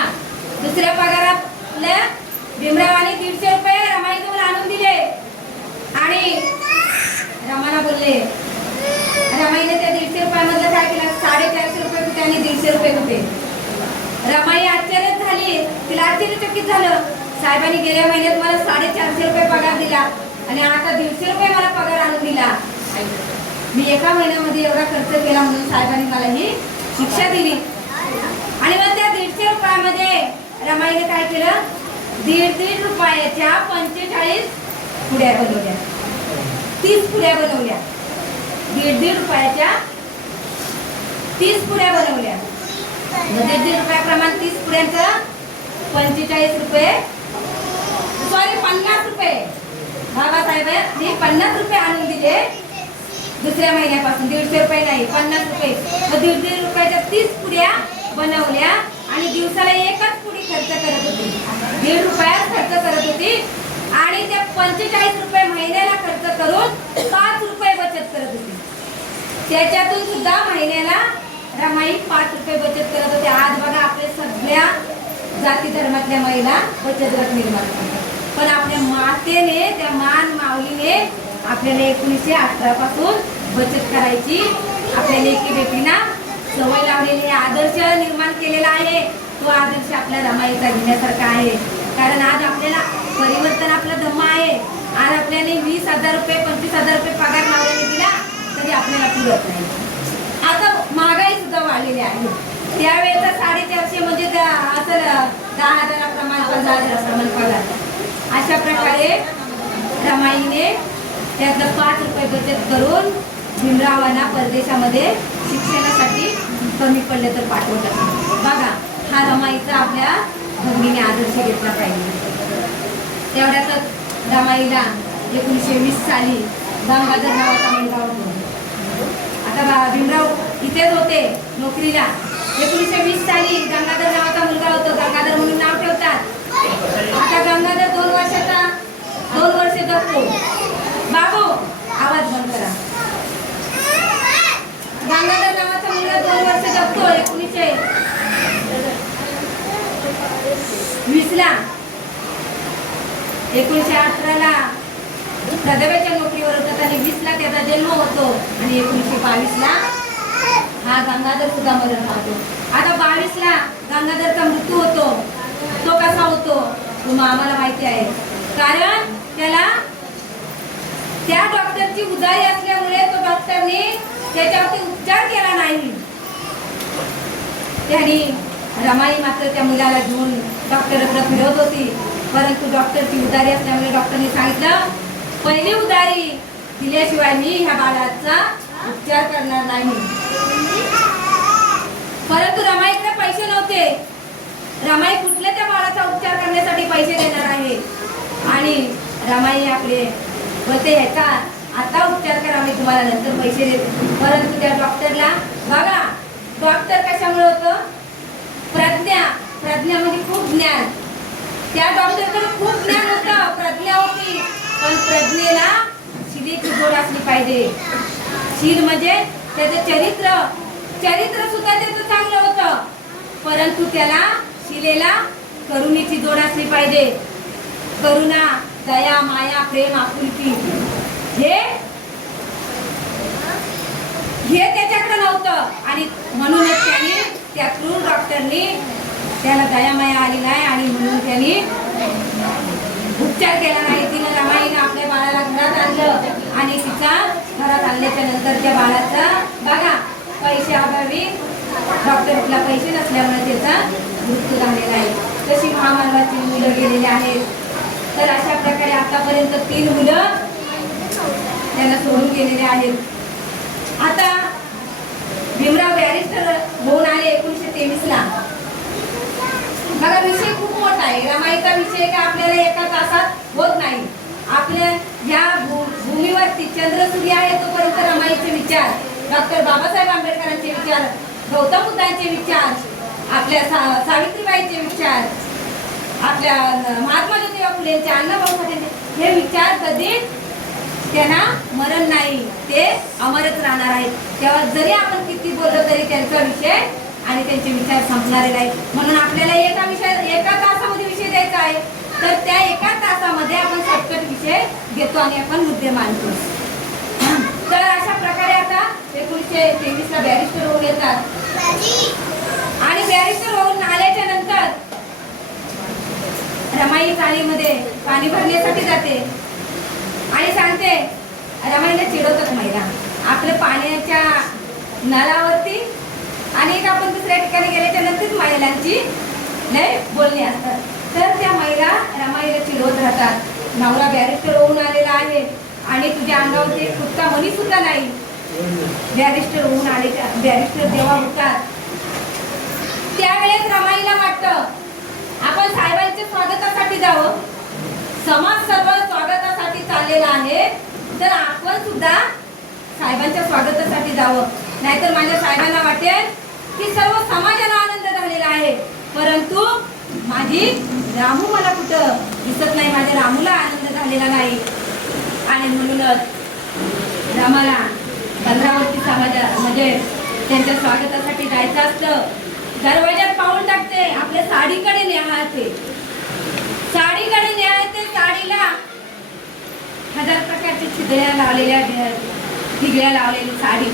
दुसऱ्या पगारातल्या भीमरावांनी 150 रुपये रमाईजवळ आणून दिले आणि रमाला बोलले. रमाईने त्या 150 रुपयामधलं काय केलं, 450 रुपये कुठे आणि 150 रुपये कुठे. रमाई आश्चर्यच झाली, तिला आश्चर्यचकित झालं. साहेबांनी गेल्या महिन्यात मला 450 रुपये पगार दिला आणि आता 150 रुपये मला पगार आणून दिला. मी एका महिन्यामध्ये एवढा खर्च केला म्हणून साहेबांनी मला ही शिक्षा दिली. आणि मग त्या 150 रुपयामध्ये रमाईने काय केलं, 1.5 रुपयाच्या 45 पुड्या बनवल्या, 30 पुड्या बनवल्या. 1.5 रुपयाच्या 30 पुड्या बनवल्या. 1.5 रुपयाप्रमाणे 30 पुड्यांचं 45 रुपये, सॉरी 50 रुपये. बाबासाहेबांनी 50 रुपये आणून दिले दुसऱ्या महिन्यापासून. 150 रुपये नाही, 50 रुपये. मग 1.5 रुपयाच्या 30 पुड्या बनवल्या आणि दिवसाला एकच पुडी खर्च करत होती, 1.5 रुपयात खर्च करत होती. आणि त्या 45 रुपये महिन्याला खर्च करून 5 रुपये बचत करत होती. त्याच्यातून सुद्धा महिन्याला रमाई 5 रुपये बचत करत होते. आज बघा आपल्या सगळ्या जाती धर्मातल्या महिला बचत गट निर्माण करतात, पण आपल्या मातेने, त्या मान माऊलीने आपल्याला 1918 पासून बचत करायची आपल्या लेकी बेटींना सवय लावलेली आहे, आदर्श निर्माण केलेला आहे. तो आदर्श आपल्या रमाईचा घेण्यासारखा आहे. कारण आज आपल्याला परिवर्तन आपलं धम्म आहे. आज आपल्याने 20,000 रुपये 25,000 रुपये पगार नवऱ्याने दिला तरी आपल्याला पुरत नाही. आता महागाई सुद्धा वाढलेली आहे. त्यावेळेचा 450 म्हणजे असं 10,000 प्रमाण 15,000 प्रमाण पगार. अशा प्रकारे रमाईने त्यातलं 5 रुपये बचत करून भीमरावांना परदेशामध्ये शिक्षणासाठी कमी पडले तर पाठवतात. बघा, हा रमाईचा आपल्या भगिनीने आदर्श घेतला पाहिजे. तेवढ्यातच रमाईला 1920 साली गंगाधर नावाचा मुलगा होतो. आता भीमराव इथेच होते नोकरीला. 1920 साली गंगाधर नावाचा मुलगा होतो. गंगाधर म्हणून नाव ठेवतात. आता गंगाधर 2 वर्ष जगतो. बाबू, आवाज बंद करा. गंगाधर नावाचा मुलगा 2 वर्ष जगतो. 1920 ला 1918 ला प्रदव्याच्या नोकरीवर होता आणि 20 ला त्याचा जन्म होतो आणि 1922 ला हा गंगाधर सुद्धा मरण पावतो. आता 22 ला गंगाधरचा मृत्यू होतो. तो कसा होतो तो आम्हाला माहिती आहे. कारण त्याला त्या डॉक्टरची उदारी असल्यामुळे तो डॉक्टरने त्याच्यावरती उपचार केला नाही. त्यांनी रमाई मात्र त्या मुलाला घेऊन डॉक्टरकडे फिरवत होती. परंतु डॉक्टरची उदारी असल्यामुळे डॉक्टरने सांगितलं, पहिली उदारी दिल्याशिवाय मी ह्या बाळाचा उपचार करणार नाही. परंतु रमाईकडे पैसे नव्हते. रमाई कुठल्या त्या बाळाचा उपचार करण्यासाठी पैसे देणार आहे. आणि रमाई आपले होते ह्याचा आता उपचार करा, मी तुम्हाला नंतर पैसे देते. परंतु त्या डॉक्टरला बघा, डॉक्टर कशामुळे होतं? प्रज्ञामध्ये खूप ज्ञान. त्या डॉक्टरकडे खूप ज्ञान होतं, प्रज्ञा होती. पण प्रज्ञेला शिलेची जोड असली पाहिजे. शील म्हणजे त्याचं चरित्र सुद्धा त्याचं चांगलं होतं. परंतु त्याला शिलेला करुणेची जोड असली पाहिजे. करुणा, दया, माया, प्रेम, आपुलकी हे त्याच्याकडे नव्हतं. आणि म्हणूनच त्यांनी त्या क्रूर डॉक्टरनी त्याला दया माया आली नाही आणि म्हणून त्यांनी उपचार केला नाही. तिनं रमाईनं आपल्या बाळाला घरात आणलं आणि तिचा घरात आणल्याच्या नंतर त्या बाळाचा बघा पैशाअभावी डॉक्टरला पैसे नसल्यामुळे त्याचा मृत्यू झालेला आहे. तशी महामानवाची मुलं गेलेली आहेत. तर अशा प्रकारे आतापर्यंत 3 मुलं त्यांना सोडून गेलेले आहेत. आता भीमराव बॅरिस्टर होऊन आले 1923 ला. बघा, विषय खूप मोठा आहे. रमाईचा विषय का आपल्याला एका तासात होत नाही. आपल्या या भूमीवरती चंद्रसूर्य आहे तोपर्यंत रमाईचे विचार, डॉक्टर बाबासाहेब आंबेडकरांचे विचार, गौतम बुद्धांचे विचार, आपल्या सावित्रीबाईंचे विचार, आपल्या महात्मा ज्योतिबा फुलेंचे, अण्णाभाऊ साठेंचे, हे विचार कधीच त्यांना मरण नाही, ते अमरच राहणार आहेत. तेव्हा जरी आपण किती बोललो तरी त्यांचा विषय आणि त्यांचे विचार संपणारे नाही. म्हणून आपल्याला एका तासामध्ये विषय द्यायचा आहे, तर त्या एका तासामध्ये आपण शॉर्टकट विषय घेतो आणि आपण मुद्दे मांडतो. तर अशा प्रकारे आता 1923 ला बॅरिस्टर होऊन येतात आणि बॅरिस्टर होऊन आल्याच्या नंतर रमाई चाळीमध्ये पाणी भरण्यासाठी जाते आणि सांगते, रमाईला चिडवतात महिला आपल्या पाण्याच्या नळावरती आणि आपण दुसऱ्या ठिकाणी गेल्याच्या नंतर महिलांची लय बोलणी असतात. तर त्या महिला रमाईला चिडवत राहतात, नवरा बॅरिस्टर होऊन आलेला आहे आणि तुझ्या अंगावरती कुठचा मनी सुद्धा नाही. बॅरिस्टर होऊन आले, बॅरिस्टर जेव्हा होतात त्यावेळेस रमाईला वाटतं आपण साहेबांच्या स्वागतासाठी जावं. समाज सर्व स्वागतासाठी चाललेला आहे, तर आपण सुद्धा साहेबांच्या स्वागतासाठी जावं. नाहीतर माझ्या साहेबांना वाटेल की सर्व समाजाला आनंद झालेला आहे, परंतु माझी रामू मला कुठं दिसत नाही, माझ्या रामूला आनंद झालेला नाही. आणि म्हणूनच रामाला 15 वर्षी समाजा म्हणजे त्यांच्या स्वागतासाठी जायचं असतं. दरवाजात पाऊल टाकते, आपल्या साडीकडे न्याहाळते, साडीकडे न्याहाळते. साडीला 1000 प्रकारच्या छिद्र्या लावलेल्या, ठिगळ्या लावलेली साडी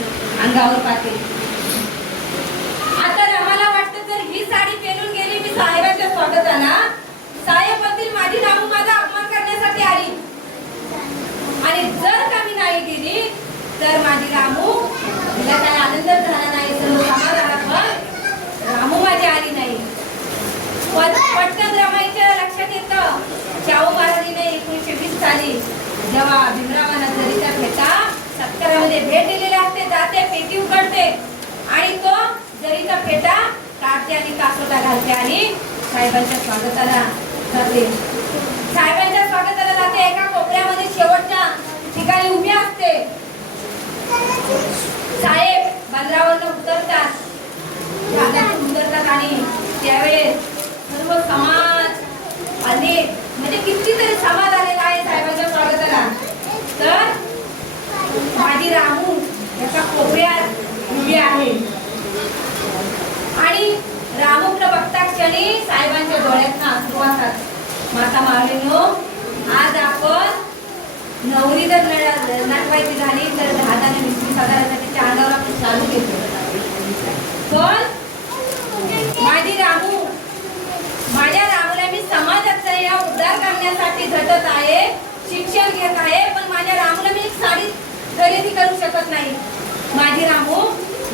अंगावर पाहते. आणि जर का मी नाही दिली तर माझी रामू, तिला काय आनंदच झाला नाही, सर्व समाधान झाला, पण रामू माझी आली नाही. पटकन रमाईच्या लक्षात येतं शाहू महाराजांनी 1920 साली जेव्हा भीमरावांना जरीचा फेटा सत्कारामध्ये भेट दिलेली असते, जाते, पेटी उघडते आणि तो जरीचा फेटा काढते आणि कासोटा घालते आणि साहेबांच्या स्वागताला जाते. साहेबांच्या स्वागताला जाते. एका कोपऱ्यामध्ये शेवटच्या ठिकाणी उभी असते. साहेब बंदरावरनं उतरतात, आणि त्यावेळेस सर्व समाज आणि म्हणजे कितीतरी समाज आलेला आहे साहेबांच्या स्वागताला. तर माझी रामू एका कोपऱ्यात उभी आहे आणि रामूकडे बघता क्षणी साहेबांच्या डोळ्यात अश्रू वाहतात. माता माऊलींनो, आज आपण नवरी जर नटवायची झाली तर 10,000 आणि 20,000 च्या अंगावर आपण चालू घेतो. पण माझी रामू, माझ्या रामूला मी समाजाचा या उद्धार करण्यासाठी झटत आहे, शिक्षण घेत आहे, पण माझ्या रामूला मी एक साडी खरेदी करू शकत नाही. माझी रामू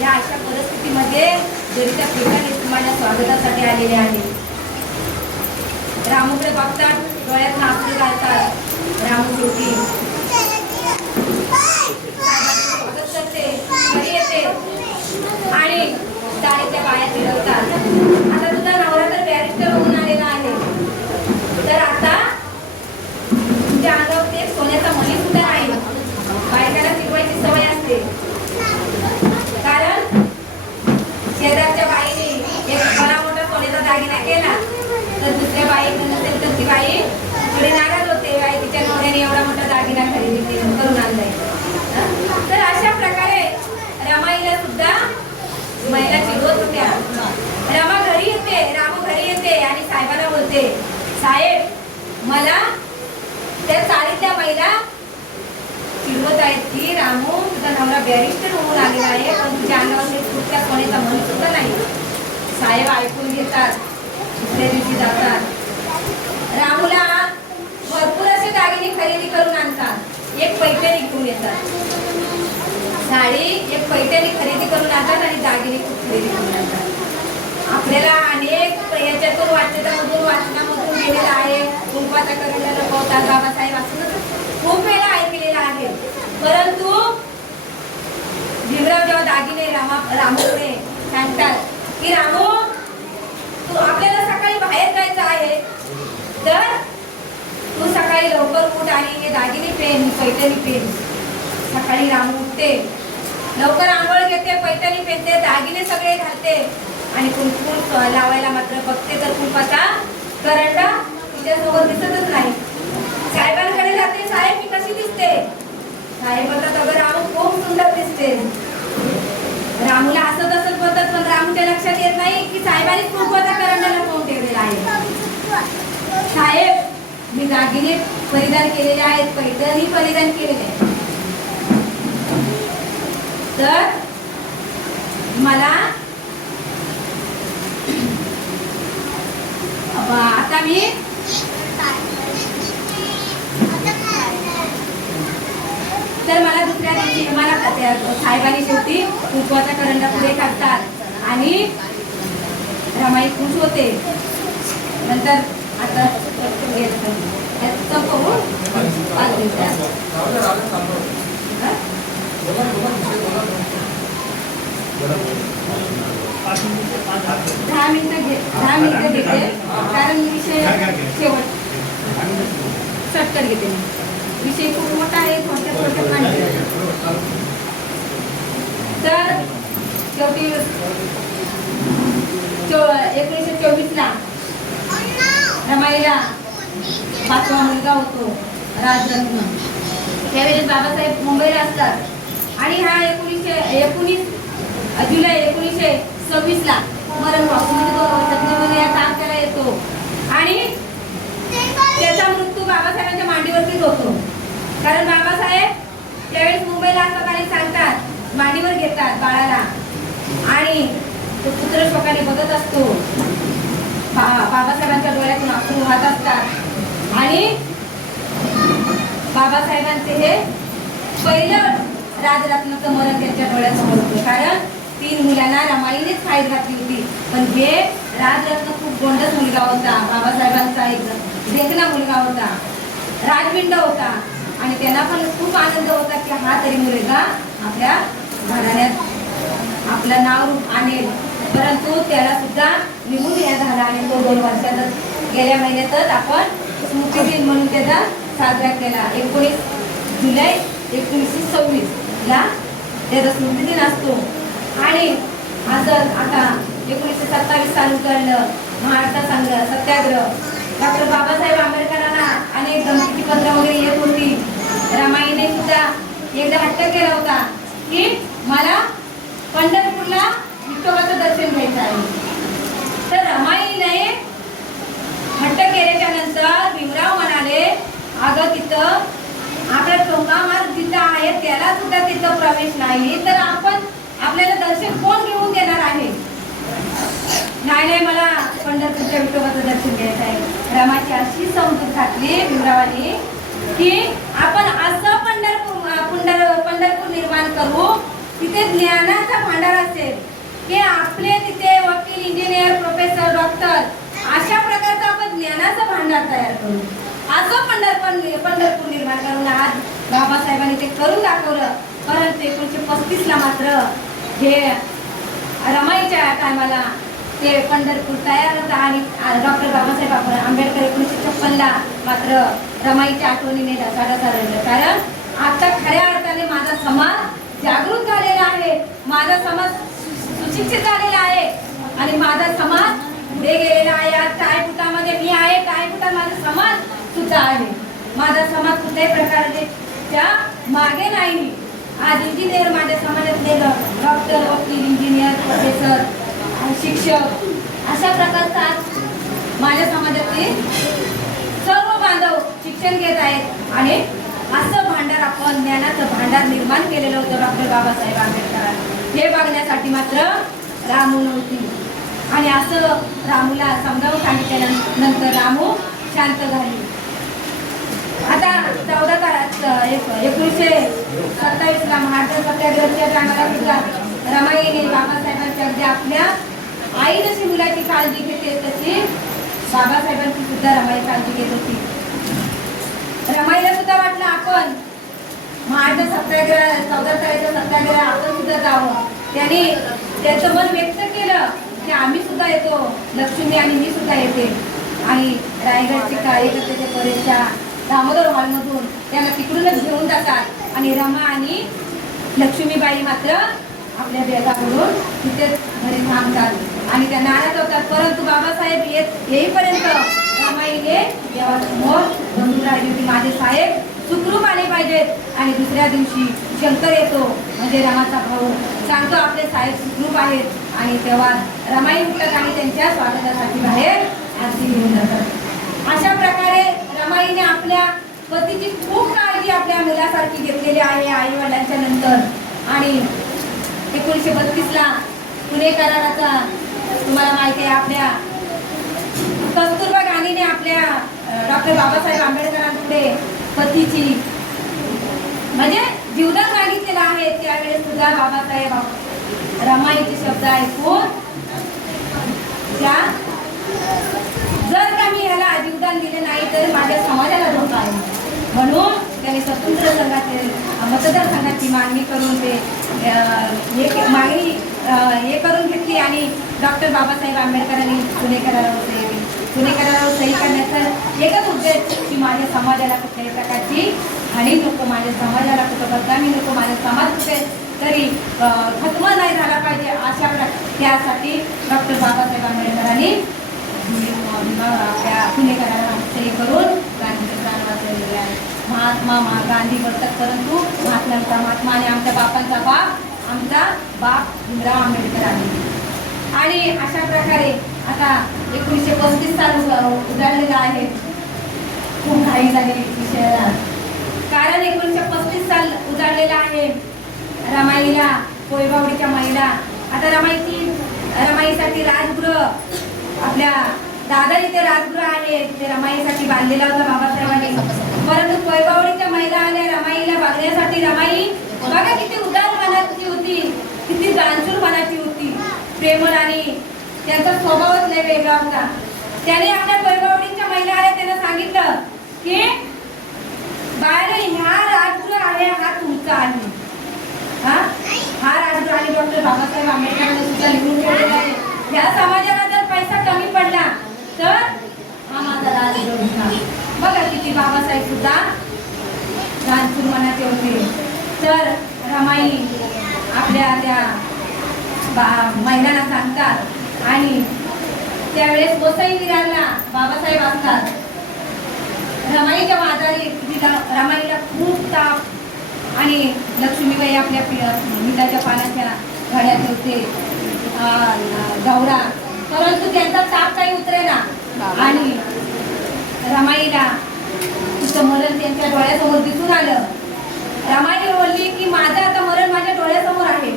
या अशा परिस्थितीमध्ये जरीच्या फेटाने माझ्या स्वागतासाठी आलेले आहे. रामूकडे बघतात, डोळ्यात अश्रू घालतात. रामू शेवटी स्वागत करते, घरी येते आणि शाळेच्या बाया फिरवतात. आता तुझा नवरा तर बॅरिस्टर होऊन आलेला आहे, तर आता तुझ्या अंगावर एक सोन्याचा मणी सुद्धा आहे. बायकाला शिकवायची सवय असते, कारण शेजारच्या बाईने एक बरा मोठा सोन्याचा दागिना केला तर दुसऱ्या बाई नसेल तर ती बाई थोडी नाराज होते. बाई तिच्या नवऱ्याने एवढा मोठा दागिना खरेदी करून आणलाय. तर अशा प्रकारे रमाईला सुद्धा महिला चिडवत होत्या. रमा घरी येते, रामू घरी येते आणि साहेबांना बोलते, साहेब मला त्या चाळीतल्या महिला चिडवत आहेत की रामू तुझा नवरा बॅरिस्टर होऊन आलेला आहे, पण तुझ्या अंगावर कुठल्या सोन्याचा मणी सुद्धा नाही. साहेब ऐकून घेतात, दुसऱ्या दिवशी जातात. रामूला भरपूर असे दागिने खरेदी करून आणतात. एक पैठणी घेऊन येतात, साडी एक पैठणी खरेदी करून आणतात आणि दागिने खरेदी करून आणतात. आपल्याला अनेक याच्यातून वाचनामधून गेलेलं आहे. कुंकवाचा करंडा लपवतात बाबासाहेब, असं खूप वेळा ऐकलेलं आहे. परंतु भीमराव जेव्हा दागिने रामूकडे सांगतात की रामू तू आपल्याला सकाळी बाहेर जायचं आहे, तर तू सकाळी लवकर उठ आणि हे दागिने पेन, पैठणी पेन. सकाळी रामू उठते, लवकर आंघोळ घेते, पैठणी पेनते, दागिने सगळे घालते आणि कुंकू लावायला मात्र बघते तर कुंकवाचा करंडा तिच्यासोबत दिसतच नाही. साहेबांकडे जाते, साहेब मी कशी दिसते? साहेब म्हणतात, अगं रामू खूप सुंदर दिसते. रामूला हसत हसत बोलतात, पण रामूच्या लक्षात येत नाही की साहेबांनी कुंकवाचा करंडा लपवून ठेवलेला आहे. साहेब मी दागिने परिधान केलेले आहेत, पैठणी परिधान केलेले आहे, तर मला आता मी तर मला दुसऱ्या दिवशी मला साहेबांनी शेवटी कुंकवाचा करंडा पुढे काढतात आणि रमाई खुश होते. नंतर आता दहा मिनिटं घेते कारण विषय शेवट चटकन घेते. विषय खूप मोठा आहे, थोडक्यात मांडते. तर शेवटी 1924 ला रमाईला 5वा मुलगा होतो, राजरत्न. त्यावेळेस बाबासाहेब मुंबईला असतात आणि हा 19 जुलै 1926 ला मरण पावतो, म्हणजे 2 वर्षांमध्ये या काम त्याला येतो आणि त्याचा मृत्यू बाबासाहेबांच्या मांडीवरतीच होतो. कारण बाबासाहेब त्यावेळेस मुंबईला असतात आणि सांगतात, मांडीवर घेतात बाळाला आणि तो पुत्र शोकाने बघत असतो. बाबासाहेबांच्या डोळ्यातून अश्रू वाहत असतात आणि बाबासाहेबांचे हे पहिलं राजरत्नाचं मरण त्यांच्या डोळ्यासमोर होतं. कारण 3 मुलांना रमाईनेच फाईट घातली होती. पण हे राजरत्न खूप गोंडस मुलगा होता. बाबासाहेबांचा एक देखणा मुलगा होता, राजविंड होता. आणि त्यांना पण खूप आनंद होता की हा तरी मुलगा आपल्या घराण्यात आपलं नाव आणेल. परंतु त्याला सुद्धा निमोनिया झाला आणि तो 2 वर्षातच गेल्या महिन्यातच आपण स्मृती दिन म्हणून त्याचा साजरा केला. 19 जुलै 1926 ला त्याचा स्मृती दिन असतो. आणि असं आता 1927 चालू करलं महाराष्ट्र सत्याग्रह. डॉक्टर बाबासाहेब आंबेडकरांना अनेक धमकीची पत्र वगैरे येत होती. रमाईने सुद्धा एकदा हट्ट केला होता की मला पंढरपूरला विठोबाचं दर्शन घ्यायचं आहे. तर रमाईने हट्ट केल्याच्या नंतर भीमराव म्हणाले, अगं तिथं आपल्या टोकामार जिथं आहे त्याला सुद्धा तिथं प्रवेश नाही, तर आपण आपल्याला दर्शन कोण घेऊन देणार आहे? नाही, मला पंढरपूरच्या विठोबाचं दर्शन घ्यायचं आहे. रमाची अशी समजूत घातली भीमरावांनी की आपण असं पंढरपूर निर्माण करू तिथे ज्ञानाचा भांडार असेल की आपले तिथे वकील, इंजिनियर, प्रोफेसर, डॉक्टर अशा प्रकारचं आपण ज्ञानाचा भांडार तयार करू. असं पंढरपूर निर्माण करून आज बाबासाहेबांनी ते करून दाखवलं. परंतु 1935 ला मात्र हे रमाईच्या टायमाला ते पंढरपूर तयार होता. आणि डॉक्टर बाबासाहेब आंबेडकर 1956 ला मात्र रमाईच्या आठवणीने ढसाढसा रडलं. कारण आता खऱ्या अर्थाने माझा समाज जागृत झालेला आहे, माझा समाज सुशिक्षित झालेला आहे आणि माझा समाज पुढे गेलेला आहे. आज टाळीपुटामध्ये मी आहे, टाळीपुटात माझा समाज सुद्धा आहे. माझा समाज कुठल्याही प्रकारच्या मागे नाही. आज इंजिनियर माझ्या समाजातले डॉक्टर, वकील, इंजिनियर, प्रोफेसर, शिक्षक अशा प्रकारचा आज माझ्या समाजातले सर्व बांधव शिक्षण घेत आहेत. आणि असं भांडार आपण ज्ञानाचं भांडार निर्माण केलेलं होतं डॉक्टर बाबासाहेब आंबेडकरांनी. हे बघण्यासाठी मात्र रामू नव्हती. आणि असं रामूला समजावून सांगितल्यानंतर रामू शांत झाली. आता 1927 ला महाराष्ट्र सत्याग्रहाच्या टायमाला सुद्धा रमाईने बाबासाहेबांच्या अगदी आपल्या आई जशी मुलाची काळजी घेते तशी बाबासाहेबांची सुद्धा रमाई काळजी घेत होती. रमाईला सुद्धा वाटलं आपण महाराष्ट्र सत्याग्रह 14 तारखेचा सत्याग्रह आपण सुद्धा जावं. त्यांनी त्याचं मन व्यक्त केलं की आम्ही सुद्धा येतो, लक्ष्मी आणि मी सुद्धा येते. आणि रायगडचे कार्यकर्ते परेशच्या दामोदर हॉलमधून त्यांना तिकडूनच घेऊन जातात. आणि रमा आणि लक्ष्मीबाई मात्र आपल्या बेगाकडून तिथेच घरी थांबतात आणि त्या नाराज होतात. परंतु बाबासाहेब येईपर्यंत रमाईने देवासमोर बंधू राहिली होती, माझे साहेब सुखरूप आले पाहिजेत. आणि दुसऱ्या दिवशी शंकर येतो म्हणजे रमाचा भाऊ सांगतो आपले साहेब सुखरूप आहेत. आणि तेव्हा रमाई उठतात आणि त्यांच्या स्वागतासाठी बाहेर आरती घेऊन जातात. अशा प्रकारे रमाईने आपल्या पतीची खूप काळजी आपल्या मुलासारखी घेतलेली आहे आई वडिलांच्या नंतर. आणि 1932 ला पुणे कराराचा तुम्हाला माहिती आहे, आपल्या कस्तुरबा गांधीने आपल्या डॉक्टर बाबासाहेब आंबेडकरांपुढे पतीची म्हणजे जीवदान मागितलेलं आहे. त्यावेळेस सुद्धा बाबासाहेब रमाईचे शब्द ऐकून त्या जर का मी ह्याला जीवदान दिले नाही तर माझ्या समाजाला धोका आहे म्हणून त्याने स्वतंत्र संघाचे मतदारसंघाची मागणी करून ते मागणी हे करून घेतली. आणि डॉक्टर बाबासाहेब आंबेडकरांनी पुणे करारावर सही केली. पुणे करारावर सही करण्याचा एकच उद्देश की माझ्या समाजाला कुठल्याही प्रकारची हानी नको, माझ्या समाजाला कुठं बदनामी नको, माझा समाज कुठे तरी खत्म नाही झाला पाहिजे. अशा त्यासाठी डॉक्टर बाबासाहेब आंबेडकरांनी आपल्या पुणे करारावर सही करून गांधीचे प्राण वाचवलेले आहे. महात्मा गांधी बोलतात परंतु महात्म्यांचा महात्मा आणि आमच्या बापांचा बाप आमचा बाप भीमराव आंबेडकर आहे. आणि अशा प्रकारे आता 1935 साल उजाडलेला आहे. खूप घाई झाली विषयाला, कारण 1935 साल उजाडलेला आहे. रमाईला कोयबावडीच्या महिला आता रमाईसाठी राजगृह आपल्या दादर इथे राजगृह आहे, ते रमाईसाठी बांधलेला होता बाबासाहेबांनी. परंतु कोयबावडीच्या महिला आल्या रमाईला बघण्यासाठी. रमाई बघा किती उदार मनाची होती, किती दानशूर मनाची होती, प्रेमळ, आणि त्यांचा स्वभावच लय वेगळा होता. त्याने आपल्या वैभवडीच्या महिला आल्या, त्यांना सांगितलं की बाळा ह्या राजगृह आहे हा तुमचा आहे. हा राजगृह आणि डॉक्टर बाबासाहेब आंबेडकरांनी सुद्धा लिहून ठेवलेला आहे. या समाजाला जर पैसा कमी पडला तर हा माझा राजगृह. बघा किती बाबासाहेब सुद्धा दानशूर मनाचे होते. तर रमाई आपल्या त्या महिलांना सांगतात आणि त्यावेळेस वसई विरारला बाबासाहेब असतात. रमाईच्या आजारी रमाईला खूप ताप आणि लक्ष्मीबाई आपल्या मिठाच्या पाण्याच्या घड्यात ठेवते गौरा, परंतु त्यांचा ताप काही उतरेना आणि रमाईला तिचं मरण त्यांच्या डोळ्यासमोर दिसून आलं. रमाई बोलली की माझं आता मरण माझ्या डोळ्यासमोर आहे,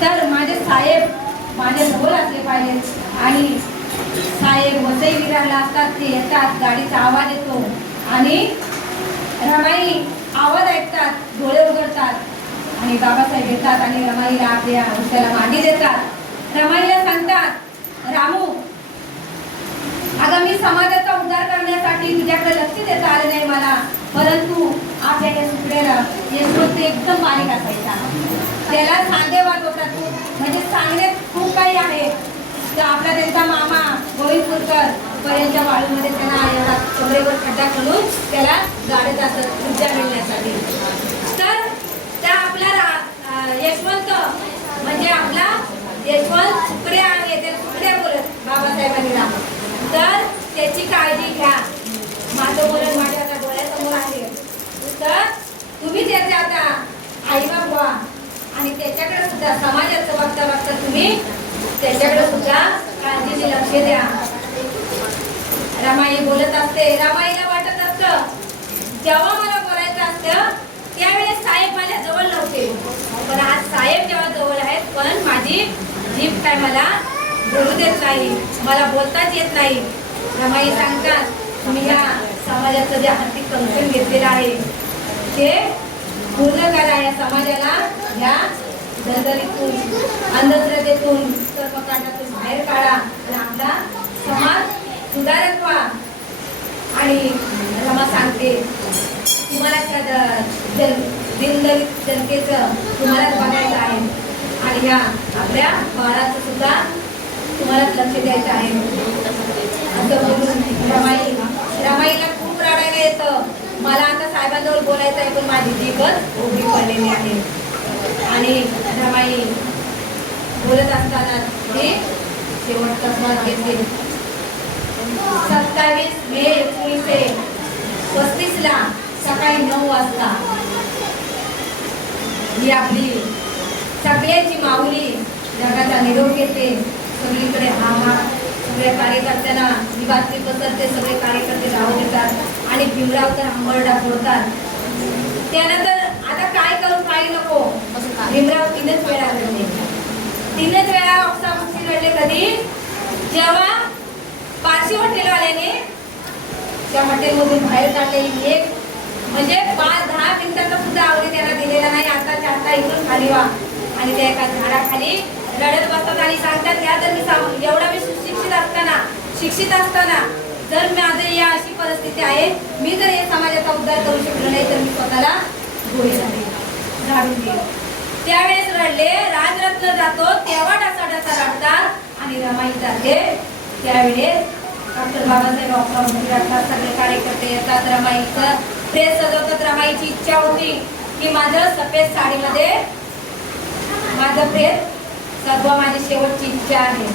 तर माझे साहेब माझ्या जवळ असले पाहिजे. आणि साहेब वसई विरारला असतात, ते येतात, गाडीचा आवाज येतो आणि रमाई आवाज ऐकतात, डोळे उघडतात आणि बाबासाहेब येतात आणि रमाईला आपल्या उशाला मांडी देतात. रमाईला सांगतात, रामू अगं मी समाजाचा उद्धार करण्यासाठी तुझ्याकडे लक्ष देता आलं नाही मला, परंतु आपल्या या सुकड्याला यशवंत एकदम बारीक असायचा, त्याला सांगेवाद होता तू, म्हणजे सांगण्यात खूप काही आहे. तर आपला त्यांचा मामा गोविंदपूरकर पर्यंतच्या वाळूमध्ये त्यांना एवढा कमरेवर खड्डा करून त्याला गाडत असत ऊर्जा मिळण्यासाठी. तर त्या आपला यशवंत म्हणजे आपला यशवंत सुकड्या आहे, त्या सुकड्या बोलत बाबासाहेबांनी राम, तर त्याची काळजी घ्या, माझं बोलत माझ्या आता डोळ्यासमोर आहे, तर तुम्ही त्याचे आता आईबाप व्हा आणि त्याच्याकडे सुद्धा समाजाचं बघता बघता तुम्ही त्याच्याकडे सुद्धा काळजीने लक्ष द्या. रमाई बोलत असते. रमाईला वाटत असतं जेव्हा मला बोलायचं असतं त्यावेळेस साहेब माझ्या जवळ नव्हते, पण आज साहेब जेव्हा जवळ आहेत पण माझी जीभ काय मला बोलू देत नाही, मला बोलताच येत नाही. रमाई सांगतात तुम्ही या समाजाचं जे आर्थिक कंकण घेतलेलं आहे ते पूर्ण करा, या समाजाला ह्या दलदलीतून अंधश्रद्धेतून कर्मकांडातून बाहेर काढा आणि आपला समाज सुधारत व्हा. आणि रमा सांगते तुम्हाला त्या दिनदलित जनतेचं तुम्हालाच बघायचं आहे आणि ह्या आपल्या बाळाचं सुद्धा तुम्हालाच लक्ष द्यायचं आहे. असं बोलून रमाईला खूप रडायला येतं. मला आता साहेबांजवळ बोलायचं आहे पण माझी जीभच उघडी पडलेली आहे. आणि रमाई बोलत असताना ते शेवटचा श्वास घेतले. 27 मे 1935 ला सकाळी 9 वाजता ही आपली सगळ्याची माऊली जगाचा निरोप घेते. सगळीकडे हाहाकार, सगळ्या कार्यकर्त्यांना ही बातमी पसरते, सगळे कार्यकर्ते धाव घेतात आणि भीमराव तर आंबरडा फोडतात. त्यानंतर आता काय करू काही नको, भीमराव 3च वेळा लढले. 3च वेळा ऑक्साबुक्सी लढले. कधी? जेव्हा पारशी हॉटेलवाल्याने त्या हॉटेलमधून बाहेर काढले. एक म्हणजे 5-10 मिनिटाचा सुद्धा आवडी त्यांना दिलेला नाही. आता आता इकडून खाली व्हा आणि त्या एका झाडाखाली रडत बसतात आणि सांगतात या तर मी एवढा मी शिक्षित असताना जर माझं या अशी परिस्थिती आहे, मी जर या समाजाचा उद्धार करू शकलो नाही तर मी स्वतःला गोळी झाडून घेईन. त्यावेळेस रडले. राजरत्न जातो तेव्हा ढासा रडतात आणि रमाई जाते त्यावेळेस डॉक्टर बाबासाहेब आंबेडकर सगळे कार्यकर्ते येतात. रमाईचं प्रेस सजवतात. रमाईची इच्छा होती की माझं सफेद साडीमध्ये माझं प्रेस सजवा, माझी शेवटची इच्छा आहे.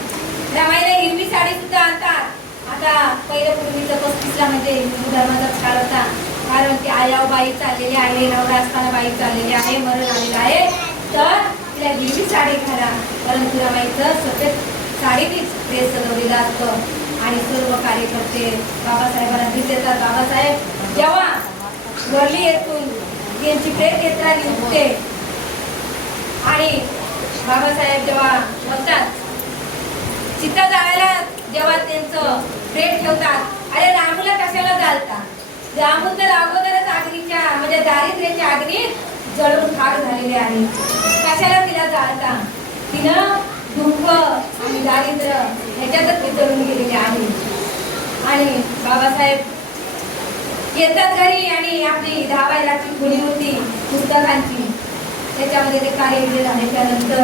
रमाईला हिरवी साडी सुद्धा आणतात. आता पहिल्या पूर्वीचं 35 ला म्हणजे हिंदू धर्माचाच काळ होता, कारण की आयाव बाई चाललेली आहे, नवरा असताना बाई चाललेली आहे, मरण आलेलं आहे, तर तिला हिरवी साडी घाला. परंतु रमाईचं सफेद साडीनेच प्रेस सजवलेलं असतं आणि सर्व कार्यकर्ते बाबासाहेबांना भेट देतात. बाबासाहेब जेव्हा वरली येथून यांची प्रेत यात्रा निघते आणि बाबासाहेब जेव्हा बघतात चित्ता जाळायला, जेव्हा त्यांचं प्रेत ठेवतात, अरे रामूला कशाला घालता, रामू तर अगोदरच अग्नीच्या म्हणजे दारिद्र्याच्या अग्नीत जळून खाक झालेली आहे. कशाला तिला जाळता? तिनं दुःख आणि दारिद्र्य ह्याच्यातच ती जळून गेलेली आहे. आणि बाबासाहेब येतात घरी आणि आपली 10 बायलाची खोली होती पुस्तकांची, त्याच्यामध्ये ते कार्य झाल्याच्या नंतर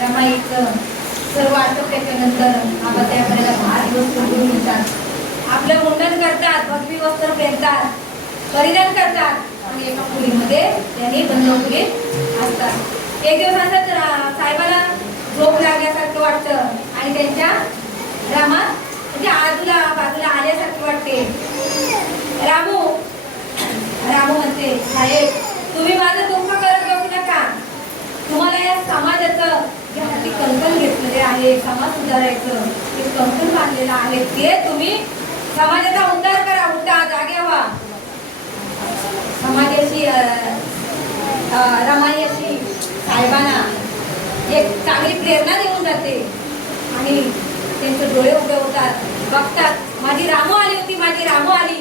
रमाईचं सर्व आटोक्याच्या नंतर बाबासाहेबांना 10 दिवस सोडून येतात. आपलं मुंडन करतात, भगवी वस्त्र पेरतात, परिधान करतात आणि एका खोलीमध्ये त्यांनी बंद खोलीत असतात. एक दिवस असंच साहेबाला झोप लागल्यासारखं वाटतं आणि त्यांच्या रामात म्हणजे बाजूला आल्यासारखं वाटते. रामू म्हणते, साहेब तुम्ही माझं दुःख करत बसू नका. तुम्हाला या समाजाचं जे हाती कंकण घेतलेले आहे, समाज सुधारायचं ते कंकण बांधलेलं आहे, ते तुम्ही समाजाचा उद्धार करा. उठा, जागे व्हा. समाजाची रमाई अशी साहेबांना एक चांगली प्रेरणा देऊन जाते आणि त्यांचे डोळे उभे होतात, बघतात माझी रामू आली होती, माझी रामू आली.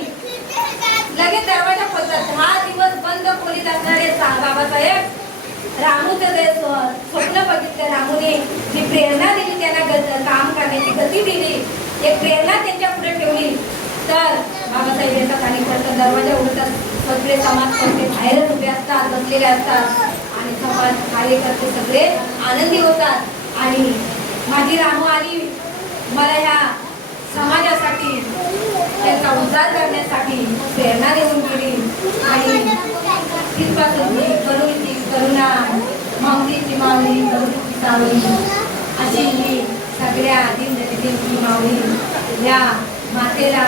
लगेच दरवाजा खोलतात. 10 दिवस बंद खोलीत असणारे बाबासाहेब रामूचं जे स्वप्न बघितलं, रामूने जी प्रेरणा दिली, त्यांना काम करण्याची गती दिली, एक प्रेरणा त्यांच्या पुढे ठेवली. तर बाबासाहेब येतात आणि पटकन दरवाजा उघडतात. सगळे समाजकर्ते बाहेरच उभे असतात, बसलेले असतात आणि समाज कार्यकर्ते सगळे आनंदी होतात. आणि माझी रामू आली, मला ह्या समाजासाठी त्यांचा उद्धार करण्यासाठी प्रेरणा देऊन गेली. आणि तिथपासून ती करुणीची करुणा, माऊलीची माऊली, करुणीची सावली अशी मी सगळ्या दीनदलितांची माऊली या मातेला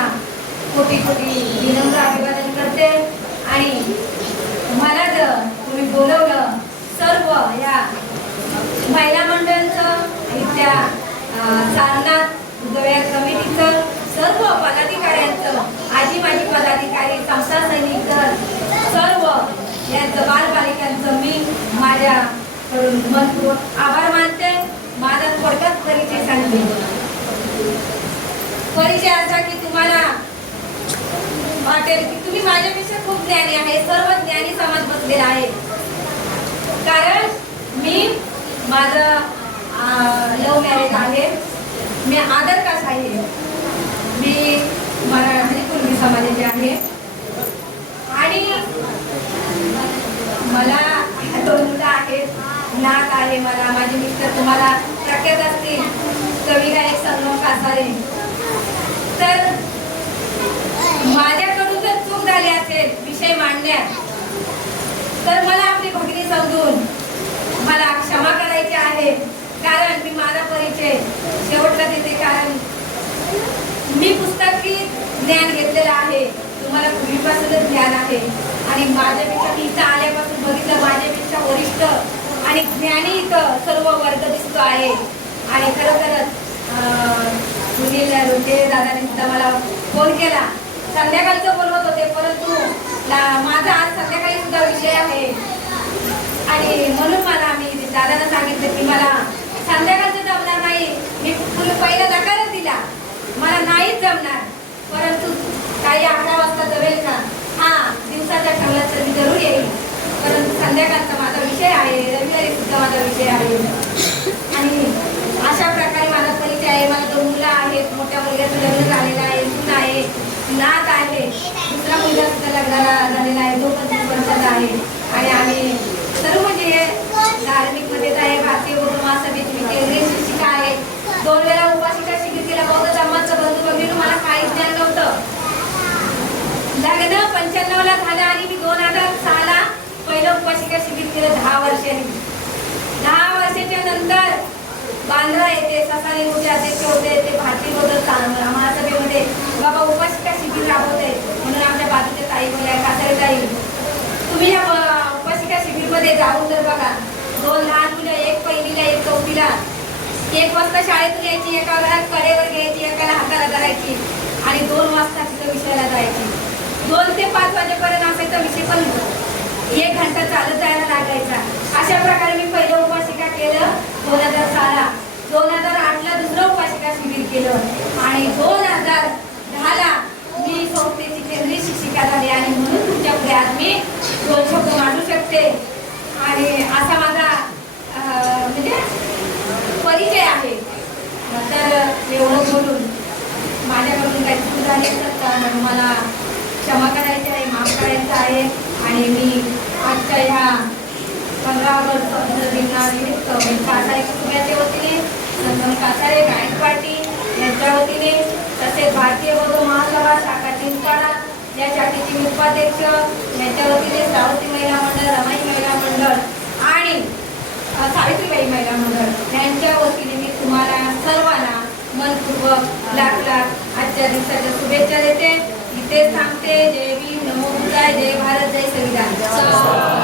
कोटी कोटी विनम्र अभिवादन करते. आणि मला जर तुम्ही बोलवलं सर्व या महिला मंडळाचं आणि त्या सारनाथ उदया समितीचं सर्व पदाधिकाऱ्यांचं, आजी माजी पदाधिकारी, संस्था सैनिक दल सर्व यांचं बालबालिकांचं मी माझ्याकडून मनपूर्वक आभार मानते. माझा थोडक्यात परिचय सांगते. परिचय असा की तुम्हाला वाटेल की तुम्ही माझ्यापेक्षा खूप ज्ञानी आहे. सर्व ज्ञानी समाज बसलेला आहे. कारण मी माझं लव्ह मॅरेज आहे. मी आदर कास्ट आहे. मी मराठी कुणबी समाजाची आहे आणि मला 2 मुलं आहेत. नात आहे मला. माझे मिस्टर तुम्हाला प्रख्यात असतील, कवी गायक संगम कासारे. तर माझ्याकडून जर चूक झाली असेल विषय मांडण्यात, तर मला आपली भगिनी समजून मला क्षमा करायची आहे. कारण मी माझा परिचय शेवटला देते. कारण मी पुस्तकी ज्ञान घेतलेलं आहे, तुम्हाला पूर्वीपासूनच ज्ञान आहे. आणि माझ्यापेक्षा मी इथं आल्यापासून बघितलं, माझ्यापेक्षा वरिष्ठ आणि ज्ञानी इथं सर्व वर्ग दिसतो आहे. आणि खरोखरच सुनील रोटे दादाने सुद्धा मला फोन केला. संध्याकाळचं बोलवत होते, परंतु माझा आज संध्याकाळी सुद्धा विषय आहे. आणि म्हणून मला मी दादांना सांगितलं की मला संध्याकाळचं जमणार नाही. मी पहिला नकारच दिला, मला नाहीच जमणार. परंतु काही 11 वाजता जमेल का? दिवसाच्या ठरला तर मी जरूर येईल. परंतु संध्याकाळचा माझा विषय आहे, रविवारी सुद्धा माझा विषय आहे. आणि अशा प्रकारे माझा परिचय आहे. मला 2 मुलं आहेत. मोठ्या मुलग्याचं लग्न झालेलं आहे, सून आहे, नात आहे. दुसरा मुलगा सुद्धा लग्नाला झालेला आहे, तो 25 वर्षाचा आहे. आणि आम्ही सर्व म्हणजे धार्मिक मध्येच आहे. भारतीय बौद्ध महासभेची मी केंद्रीय शिक्षिका आहे. 2 वेळा उपासिका शिबिर केला. बौद्ध धर्माचं बंधू भगिनी मला काहीच ज्ञान नव्हतं. लग्न 95ला झालं आणि मी 2006ला पहिलं उपासिका शिबिर केलं 10 वर्षांनी. 10 वर्षाच्या नंतर बांद्रा येथे ससाने मोठे अध्यक्ष होते. ते भारतीय बौद्ध महासभेमध्ये बाबा उपासिका शिबिर राबवते म्हणून आमच्या बाजूच्या ताई बोलल्या, कासारे ताई तुम्ही या उपासिका शिबिरमध्ये जाऊन तर बघा. 2 लहान मुलं, एक पहिलीला एक चौथीला, 1 वाजता शाळेतून यायची, एका घरात कडेवर घ्यायची, एकाला हाताला धरायची आणि 2 वाजता तिथं विषयाला जायची. 2 ते 5 वाजेपर्यंत असायचा विषय, पण 1 घंटा चालत जायला लागायचा. अशा प्रकारे मी पहिलं उपासिका केलं 2006ला. 2008ला दुसरं उपासिका शिबिर केलं आणि 2010ला मी संस्थेची केंद्रीय भूमिका झाली आणि म्हणून तुमच्या पुढे आज मी 2 शब्द मांडू शकते. आणि असा माझा म्हणजे परिचय आहे. तर एवढं बोलून माझ्याकडून काही चूक झाली तर मला क्षमा करायची आहे, माफ करायचं आहे. आणि मी आजच्या ह्या 15 ऑगस्ट स्वातंत्र्य दिनानिमित्त कासारे कुटुंबाच्या वतीने, संगम कासारे गायक पार्टी यांच्या वतीने, तसेच भारतीय बौद्ध महासभा शाखा चिंचपाडा या शाखेचे मी उपाध्यक्ष यांच्या वतीने, सावित्री महिला मंडळ, रमाई महिला मंडळ आणि सावित्रीबाई महिला मंडळ यांच्या वतीने मी तुम्हाला सर्वांना मनपूर्वक लाख लाख आजच्या दिवसाच्या शुभेच्छा देते. इथे सांगते जय भीम, नमो बुद्धाय, जय भारत, जय संविधान.